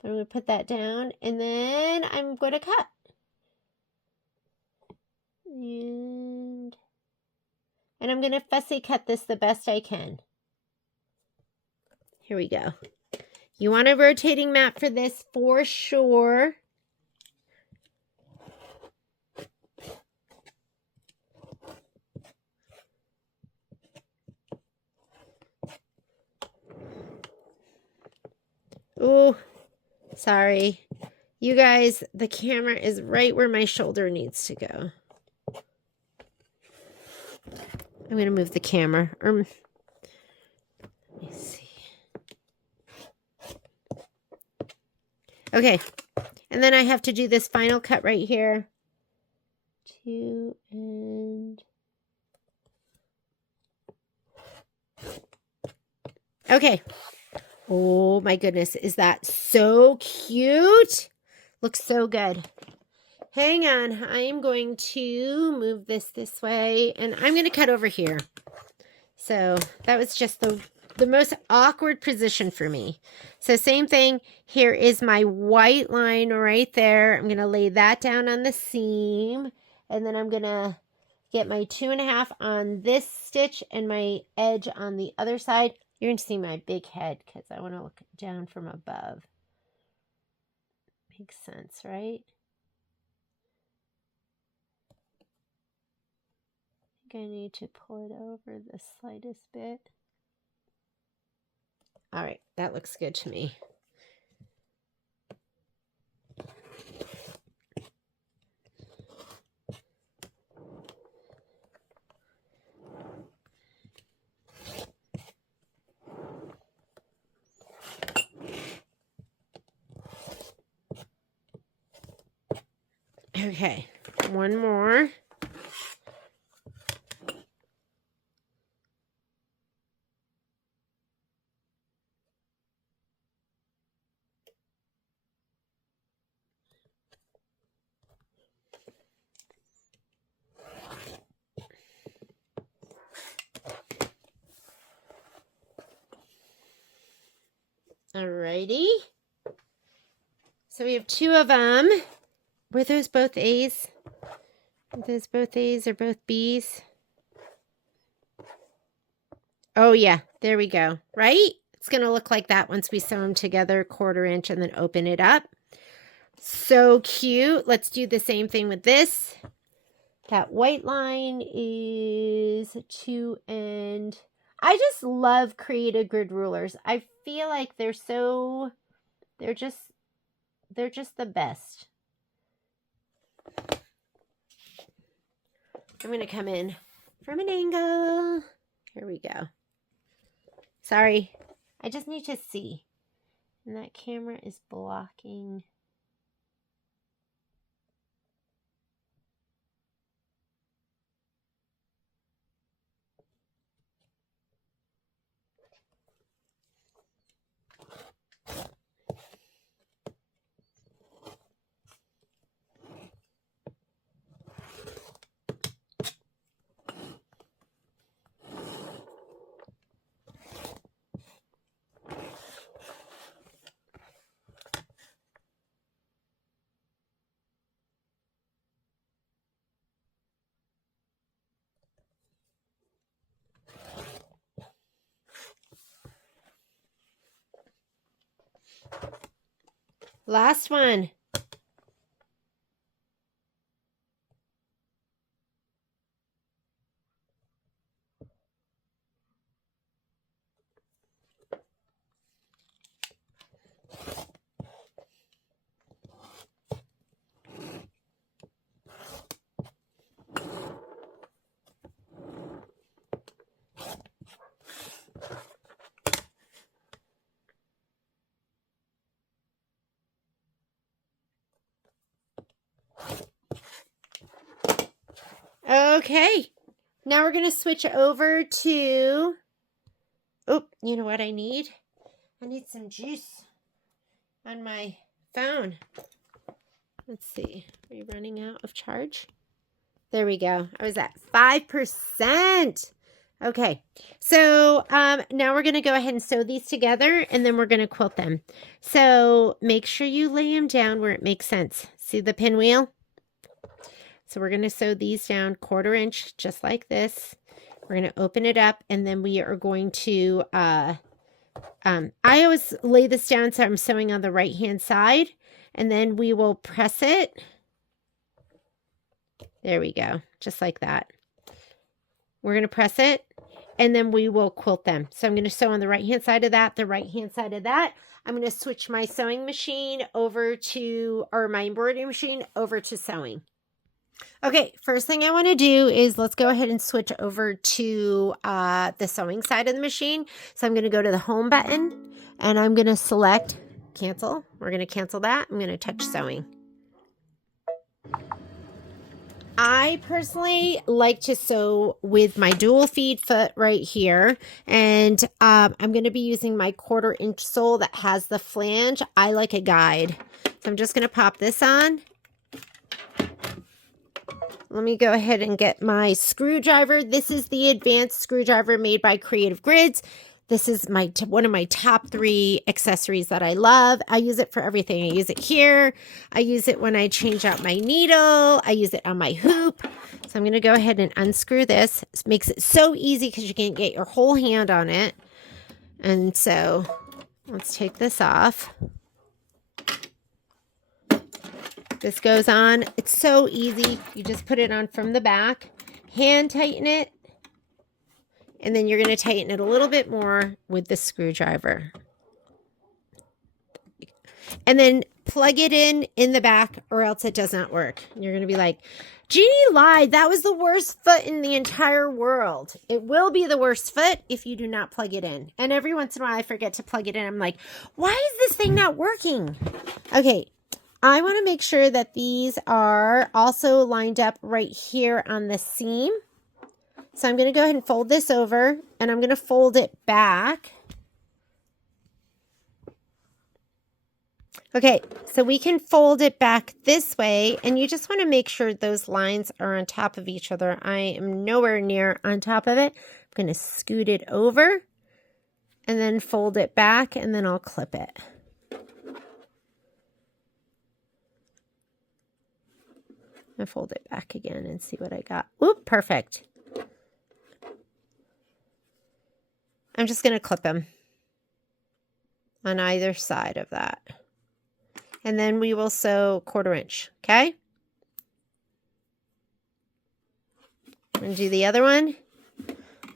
But I'm going to put that down and then I'm going to cut. And I'm going to fussy cut this the best I can. Here we go. You want a rotating mat for this for sure. Oh, sorry. You guys, the camera is right where my shoulder needs to go. I'm going to move the camera. Let me see. Okay. And then I have to do this final cut right here. 2 and... Okay. Oh my goodness. Is that so cute? Looks so good. Hang on. I am going to move this way and I'm going to cut over here. So that was just the most awkward position for me. So same thing. Here is my white line right there. I'm going to lay that down on the seam. And then I'm going to get my 2.5 on this stitch and my edge on the other side. You're going to see my big head because I want to look down from above. Makes sense, right? I think I need to pull it over the slightest bit. All right, that looks good to me. Okay, one more. Alrighty. So we have 2 of them. Were those both A's? Are those both A's or both B's? Oh yeah, there we go. Right? It's going to look like that once we sew them together, 1/4 inch, and then open it up. So cute. Let's do the same thing with this. That white line is 2 and... I just love creative grid rulers. I feel like they're just the best. I'm going to come in from an angle. Here we go. Sorry. I just need to see. And that camera is blocking. Last one. Okay, now we're going to switch over to, oh, you know what I need? I need some juice on my phone. Let's see, are you running out of charge? There we go. I was at 5%. Okay, so now we're going to go ahead and sew these together, and then we're going to quilt them. So make sure you lay them down where it makes sense. See the pinwheel? So we're going to sew these down 1/4 inch, just like this. We're going to open it up, and then we are going to, I always lay this down so I'm sewing on the right-hand side, and then we will press it. There we go, just like that. We're going to press it, and then we will quilt them. So I'm going to sew on the right-hand side of that, the right-hand side of that. I'm going to switch my sewing machine over to, or my embroidery machine over to sewing. Okay, first thing I want to do is let's go ahead and switch over to the sewing side of the machine. So I'm going to go to the home button, and I'm going to select cancel. We're going to cancel that. I'm going to touch sewing. I personally like to sew with my dual feed foot right here, and I'm going to be using my 1/4 inch sole that has the flange. I like a guide. So I'm just going to pop this on. Let me go ahead and get my screwdriver. This is the advanced screwdriver made by Creative Grids. This is one of my top 3 accessories that I love. I use it for everything. I use it here. I use it when I change out my needle. I use it on my hoop. So I'm going to go ahead and unscrew this. This makes it so easy because you can't get your whole hand on it. And so let's take this off. This goes on. It's so easy. You just put it on from the back, hand tighten it, and then you're going to tighten it a little bit more with the screwdriver. And then plug it in the back, or else it does not work. You're going to be like, Jeannie lied. That was the worst foot in the entire world. It will be the worst foot if you do not plug it in. And every once in a while I forget to plug it in. I'm like, why is this thing not working? Okay. I want to make sure that these are also lined up right here on the seam. So I'm going to go ahead and fold this over, and I'm going to fold it back. Okay, so we can fold it back this way, and you just want to make sure those lines are on top of each other. I am nowhere near on top of it. I'm going to scoot it over and then fold it back, and then I'll clip it. I'll fold it back again and see what I got. Oop, perfect. I'm just going to clip them on either side of that. And then we will sew 1/4 inch, okay? I'm going to do the other one.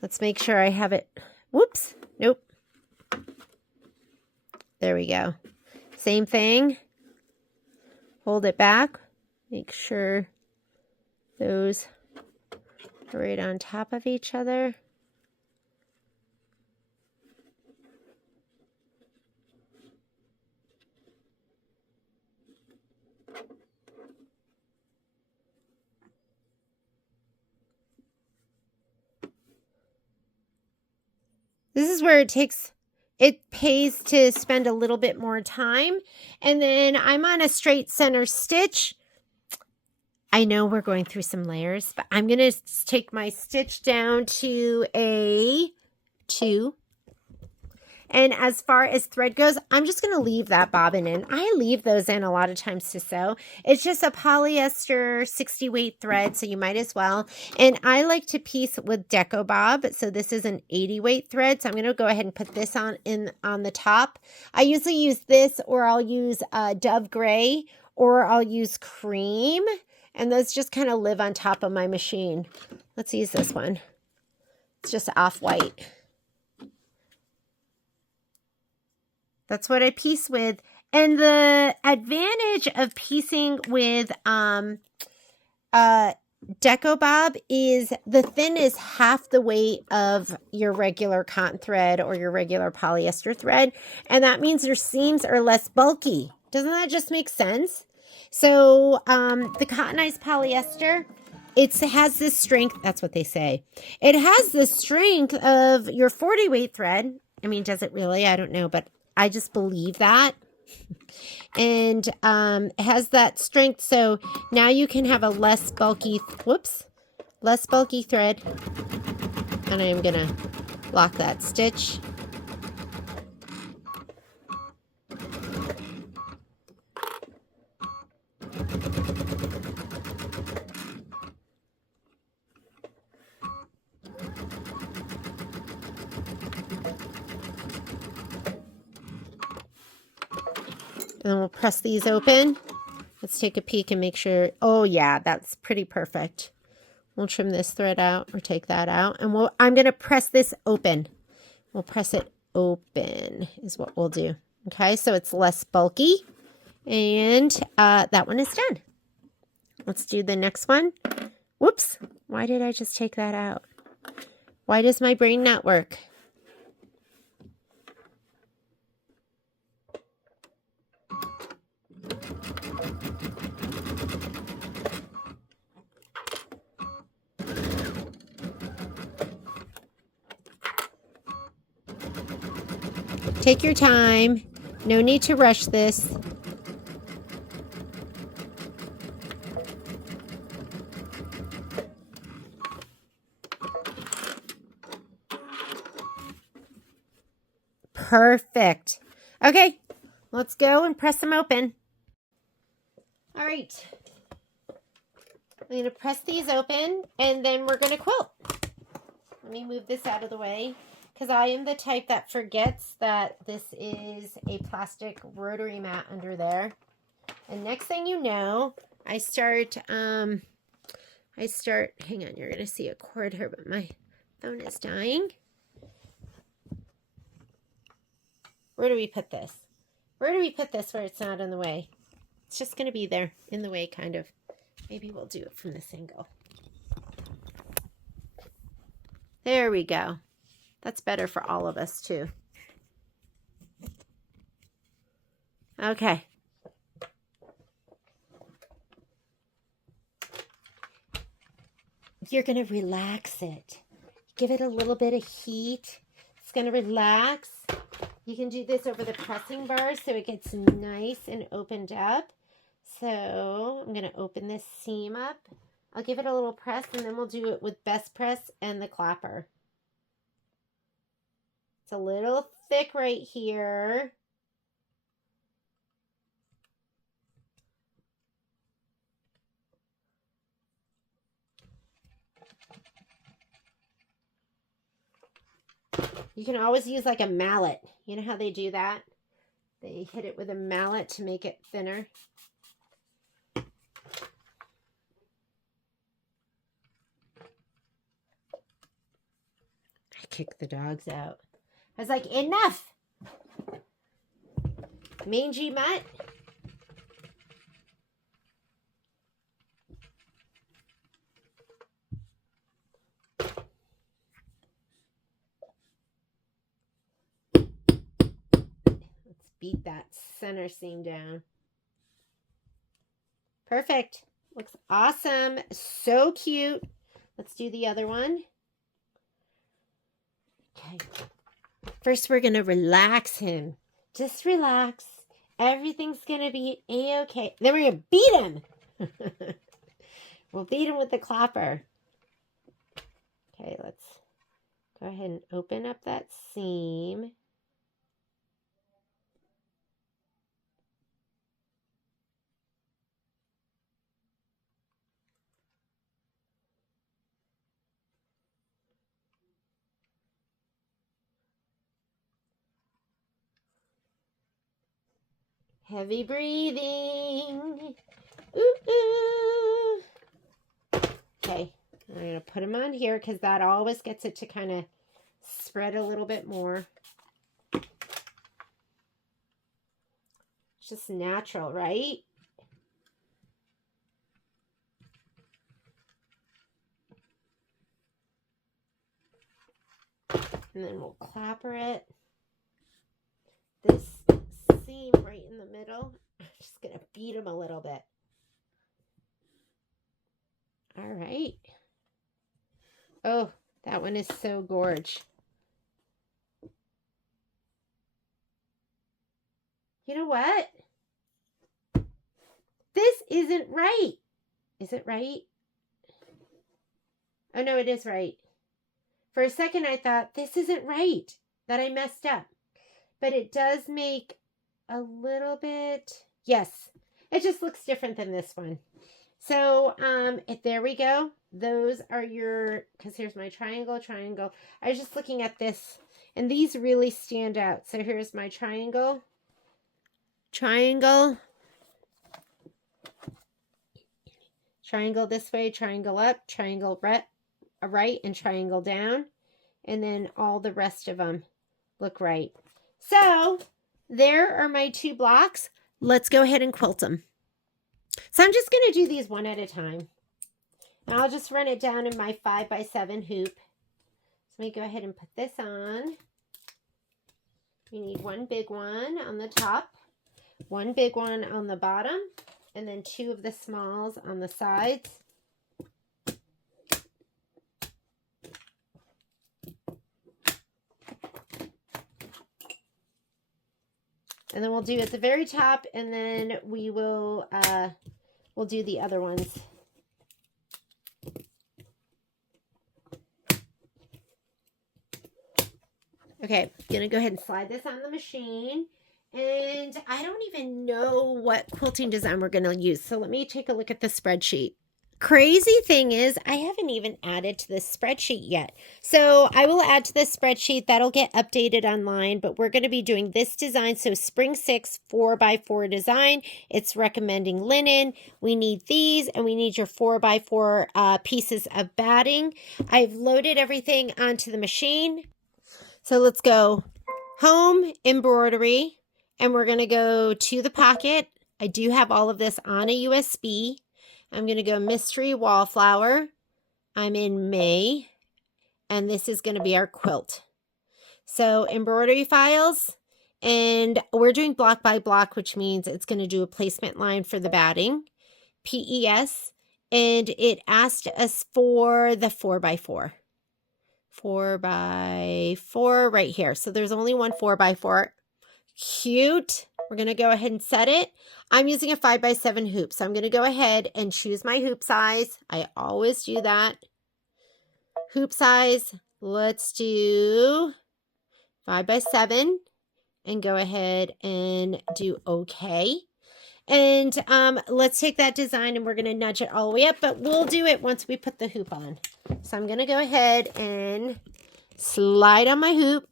Let's make sure I have it. Whoops, nope. There we go. Same thing. Hold it back. Make sure those are right on top of each other. This is where it pays to spend a little bit more time. And then I'm on a straight center stitch. I know we're going through some layers, but I'm going to take my stitch down to a 2. And as far as thread goes, I'm just going to leave that bobbin in. I leave those in a lot of times to sew. It's just a polyester 60 weight thread, so you might as well. And I like to piece with Deco Bob, so this is an 80 weight thread. So I'm going to go ahead and put this on the top. I usually use this, or I'll use Dove Gray, or I'll use Cream. And those just kind of live on top of my machine. Let's use this one. It's just off-white. That's what I piece with. And the advantage of piecing with Deco Bob is the thin is half the weight of your regular cotton thread or your regular polyester thread. And that means your seams are less bulky. Doesn't that just make sense? So the cottonized polyester it has this strength. That's what they say. It has the strength of your 40 weight thread. I mean, does it really? I don't know, but I just believe that. And it has that strength. So now you can have a less bulky, less bulky thread. And I am going to lock that stitch. And then we'll press these open. Let's take a peek and make sure. Oh yeah, that's pretty perfect. We'll trim this thread out or take that out. And I'm going to press this open. We'll press it open is what we'll do. Okay, so it's less bulky. And that one is done. Let's do the next one. Whoops. Why did I just take that out? Why does my brain not work? Take your time. No need to rush this. Perfect. Okay, let's go and press them open. All right. I'm going to press these open and then we're going to quilt. Let me move this out of the way because I am the type that forgets that this is a plastic rotary mat under there. And next thing you know, I start, hang on, you're going to see a cord here, but my phone is dying. Where do we put this? Where do we put this where it's not in the way? It's just going to be there in the way, kind of. Maybe we'll do it from this angle. There we go. That's better for all of us, too. Okay. You're going to relax it. Give it a little bit of heat. It's going to relax. You can do this over the pressing bar so it gets nice and opened up. So I'm going to open this seam up. I'll give it a little press and then we'll do it with best press and the clapper. It's a little thick right here. You can always use like a mallet. You know how they do that? They hit it with a mallet to make it thinner. I kicked the dogs out. I was like, enough! Mangy mutt. Let's beat that center seam down. Perfect. Looks awesome. So cute. Let's do the other one. Okay. First, we're going to relax him. Just relax. Everything's going to be A-okay. Then we're going to beat him. We'll beat him with the clapper. Okay, let's go ahead and open up that seam. Heavy breathing. Ooh, ooh. Okay, I'm going to put them on here because that always gets it to kind of spread a little bit more. It's just natural, right? And then we'll clapper it. This seam right in the middle, I'm just going to beat them a little bit. All right. Oh, that one is so gorge. You know what? This isn't right. Is it right? Oh, no, it is right. For a second, I thought, this isn't right, that I messed up. But it does make a little bit, yes, it just looks different than this one. So, there we go. Those are your, because here's my triangle. I was just looking at this, and these really stand out. So here's my triangle, triangle this way, triangle up, triangle right, and triangle down. And then all the rest of them look right. So there are my 2 blocks. Let's go ahead and quilt them. So I'm just going to do these one at a time. And I'll just run it down in my 5x7 hoop. So let me go ahead and put this on. We need 1 big one on the top, 1 big one on the bottom, and then 2 of the smalls on the sides. And then we'll do at the very top, and then we will we'll do the other ones. Okay, I'm gonna go ahead and slide this on the machine. And I don't even know what quilting design we're gonna use. So let me take a look at the spreadsheet. Crazy thing is, I haven't even added to this spreadsheet yet. So I will add to this spreadsheet. That'll get updated online, but we're going to be doing this design. So Spring 6 4x4 design. It's recommending linen. We need these, and we need your 4x4 pieces of batting. I've loaded everything onto the machine. So let's go home, embroidery, and we're going to go to the pocket. I do have all of this on a USB. I'm going to go Mystery Wallflower. I'm in May, and this is going to be our quilt. So embroidery files, and we're doing block by block, which means it's going to do a placement line for the batting, PES, and it asked us for the 4x4. 4x4 right here. So there's only one 4x4. Cute. We're going to go ahead and set it. I'm using a 5x7 hoop, so I'm going to go ahead and choose my hoop size. I always do that. Hoop size, let's do 5x7 and go ahead and do OK. And let's take that design and we're going to nudge it all the way up, but we'll do it once we put the hoop on. So I'm going to go ahead and slide on my hoop.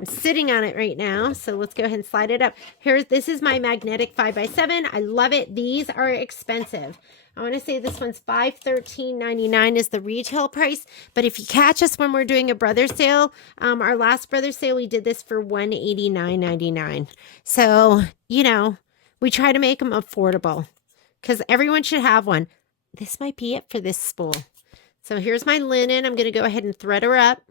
I'm sitting on it right now, so let's go ahead and slide it up. This is my magnetic 5x7. I love it. These are expensive. I want to say this one's $513.99 is the retail price, but if you catch us when we're doing a brother sale, our last brother sale, we did this for $189.99. So, you know, we try to make them affordable because everyone should have one. This might be it for this spool. So here's my linen. I'm going to go ahead and thread her up.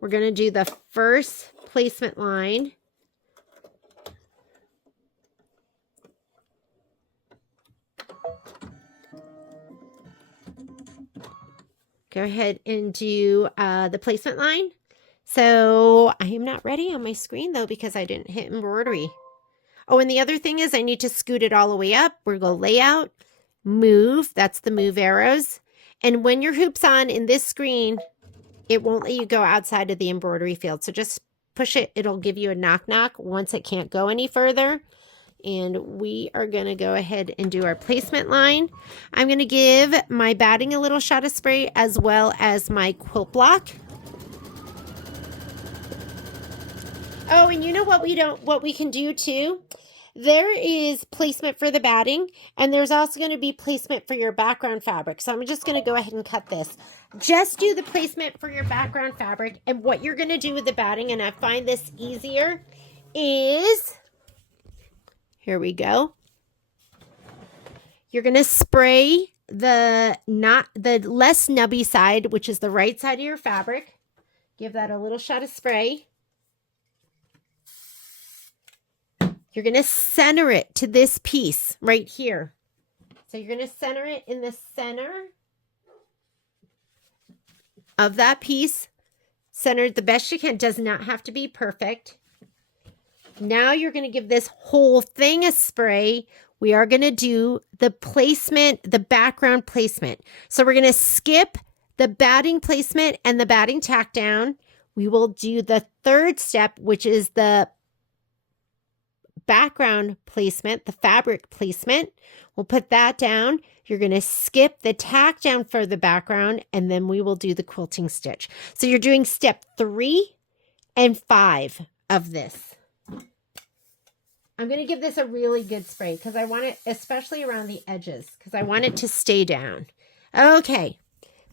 We're going to do the first placement line. Go ahead and do the placement line. So I am not ready on my screen though because I didn't hit embroidery. Oh, and the other thing is I need to scoot it all the way up. We're going to layout, move. That's the move arrows. And when your hoop's on in this screen, it won't let you go outside of the embroidery field. So just push it. It'll give you a knock knock once it can't go any further. And we are going to go ahead and do our placement line. I'm going to give my batting a little shot of spray as well as my quilt block. Oh, and you know what we can do too? There is placement for the batting, and there's also going to be placement for your background fabric. So I'm just going to go ahead and cut this. Just do the placement for your background fabric, and what you're going to do with the batting, and I find this easier, is, here we go. You're going to spray the less nubby side, which is the right side of your fabric. Give that a little shot of spray. You're going to center it to this piece right here. So you're going to center it in the center of that piece. Centered the best you can. Does not have to be perfect. Now you're going to give this whole thing a spray. We are going to do the placement, the background placement. So we're going to skip the batting placement and the batting tack down. We will do the third step, which is the background placement, the fabric placement. We'll put that down. You're going to skip the tack down for the background, and then we will do the quilting stitch. So you're doing step 3 and 5 of this. I'm going to give this a really good spray because I want it, especially around the edges, because I want it to stay down. Okay,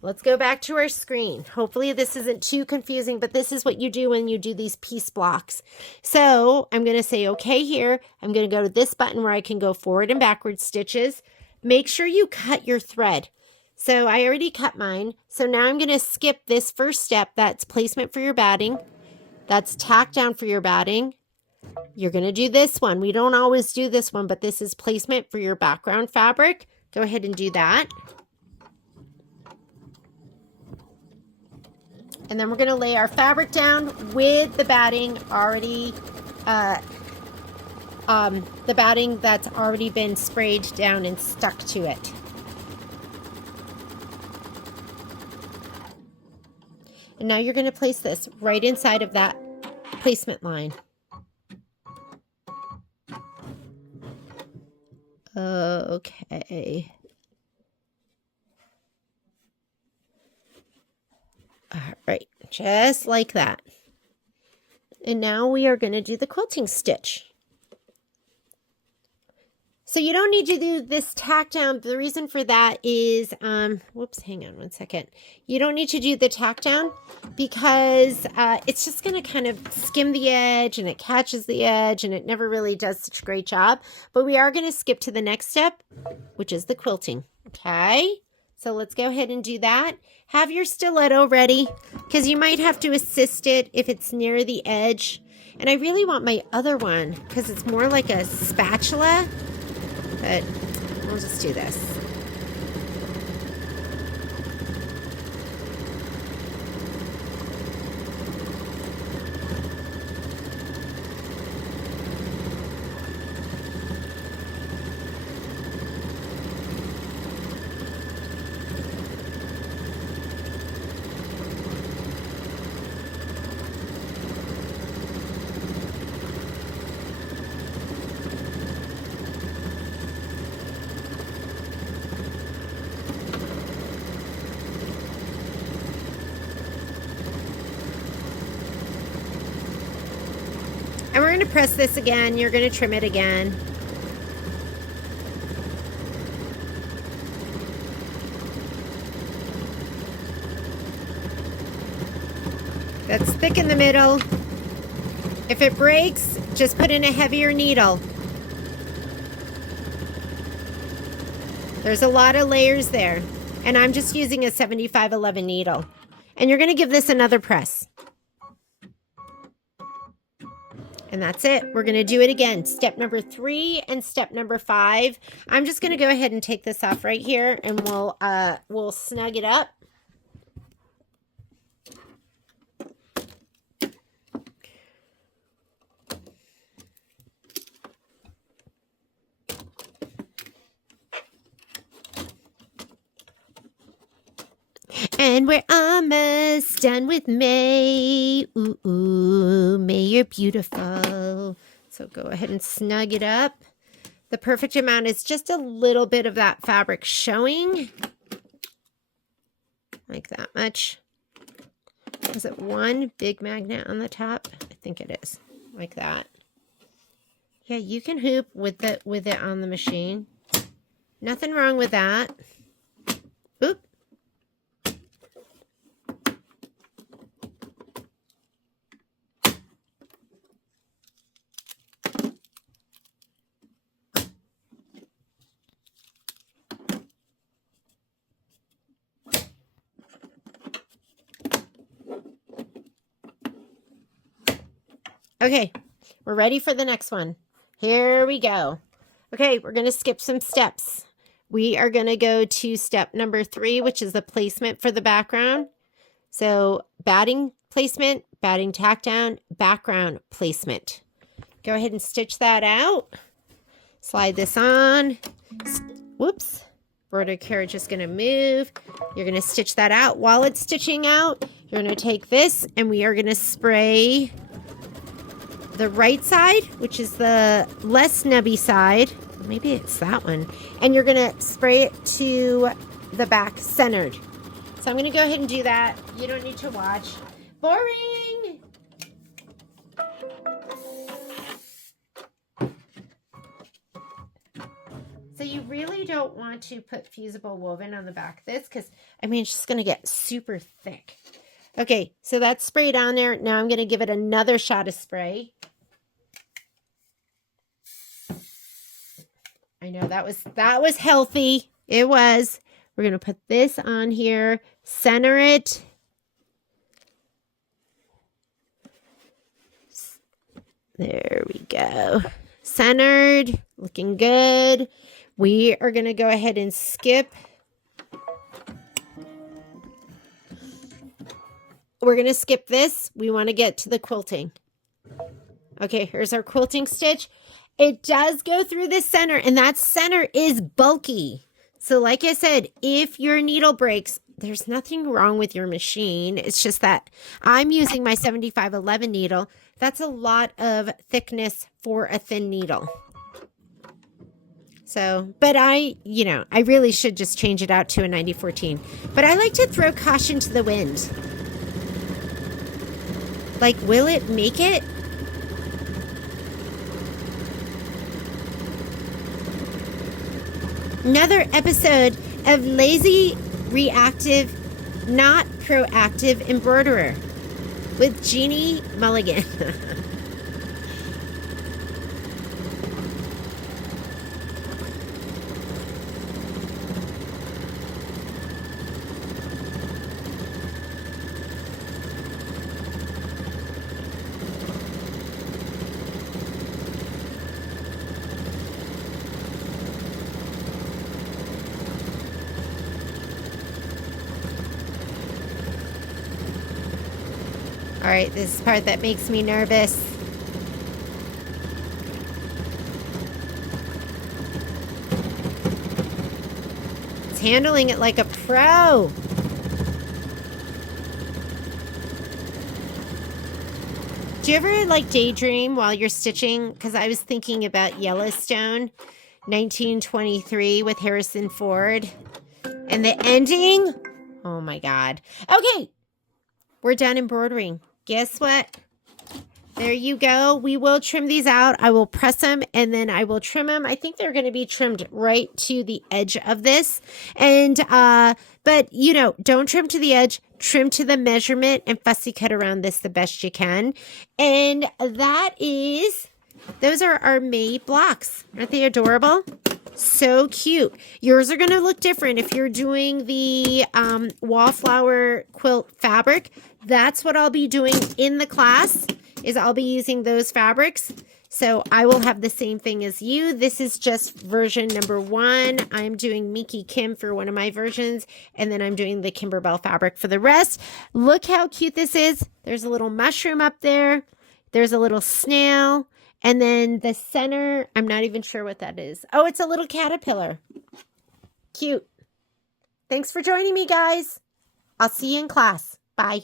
let's go back to our screen. Hopefully this isn't too confusing, but this is what you do when you do these piece blocks. So I'm going to say okay here. I'm going to go to this button where I can go forward and backward stitches. Make sure you cut your thread. So I already cut mine. So now I'm going to skip this first step. That's placement for your batting. That's tack down for your batting. You're going to do this one. We don't always do this one, but this is placement for your background fabric. Go ahead and do that. And then we're going to lay our fabric down with the batting already, the batting that's already been sprayed down and stuck to it. And now you're going to place this right inside of that placement line. Okay. All right, just like that. And now we are going to do the quilting stitch. So you don't need to do this tack down. The reason for that is, whoops, hang on one second. You don't need to do the tack down because it's just going to kind of skim the edge and it catches the edge and it never really does such a great job. But we are going to skip to the next step, which is the quilting. Okay, so let's go ahead and do that. Have your stiletto ready because you might have to assist it if it's near the edge. And I really want my other one because it's more like a spatula. But we'll just do this. And we're going to press this again. You're going to trim it again. That's thick in the middle. If it breaks, just put in a heavier needle. There's a lot of layers there. And I'm just using a 7511 needle. And you're going to give this another press. And that's it. We're going to do it again. Step number 3 and step number 5. I'm just going to go ahead and take this off right here and we'll snug it up. And we're almost done with May. Ooh, ooh, May, you're beautiful. So go ahead and snug it up. The perfect amount is just a little bit of that fabric showing. Like that much. Is it one big magnet on the top? I think it is. Like that. Yeah, you can hoop with it on the machine. Nothing wrong with that. Oop. Okay, we're ready for the next one. Here we go. Okay, we're going to skip some steps. we are going to go to step number 3, which is the placement for the background. So batting placement, batting tack down, background placement. Go ahead and stitch that out. Slide this on. Whoops. Border carriage is going to move. You're going to stitch that out. While it's stitching out, you're going to take this and we are going to spray the right side, which is the less nubby side. Maybe it's that one. And you're going to spray it to the back centered. So I'm going to go ahead and do that. You don't need to watch. Boring! So you really don't want to put fusible woven on the back of this because, I mean, it's just going to get super thick. Okay, so that's sprayed on there. Now I'm going to give it another shot of spray. I know that was healthy. It was. We're going to put this on here, center it. There we go. Centered, looking good. We are going to go ahead and skip. We're going to skip this. We want to get to the quilting. Okay, here's our quilting stitch. It does go through the center, and that center is bulky. So like I said, if your needle breaks, there's nothing wrong with your machine. It's just that I'm using my 7511 needle. That's a lot of thickness for a thin needle. So, but I really should just change it out to a 9014. But I like to throw caution to the wind. Like, will it make it? Another episode of Lazy, Reactive, Not Proactive Embroiderer with Jeannie Mulligan. All right, this is the part that makes me nervous. It's handling it like a pro. Do you ever like daydream while you're stitching? Because I was thinking about Yellowstone, 1923 with Harrison Ford. And the ending? Oh my God. Okay, we're done embroidering. Guess what? There you go. We will trim these out. I will press them and then I will trim them. I think they're going to be trimmed right to the edge of this. And, but you know, don't trim to the edge, trim to the measurement and fussy cut around this the best you can. And those are our May blocks. Aren't they adorable? So cute. Yours are going to look different if you're doing the Wallflower quilt fabric. That's what I'll be doing in the class, is I'll be using those fabrics. So I will have the same thing as you. This is just version number 1. I'm doing Miki Kim for one of my versions, and then I'm doing the Kimberbell fabric for the rest. Look how cute this is. There's a little mushroom up there. There's a little snail. And then the center, I'm not even sure what that is. Oh, it's a little caterpillar. Cute. Thanks for joining me, guys. I'll see you in class. Bye.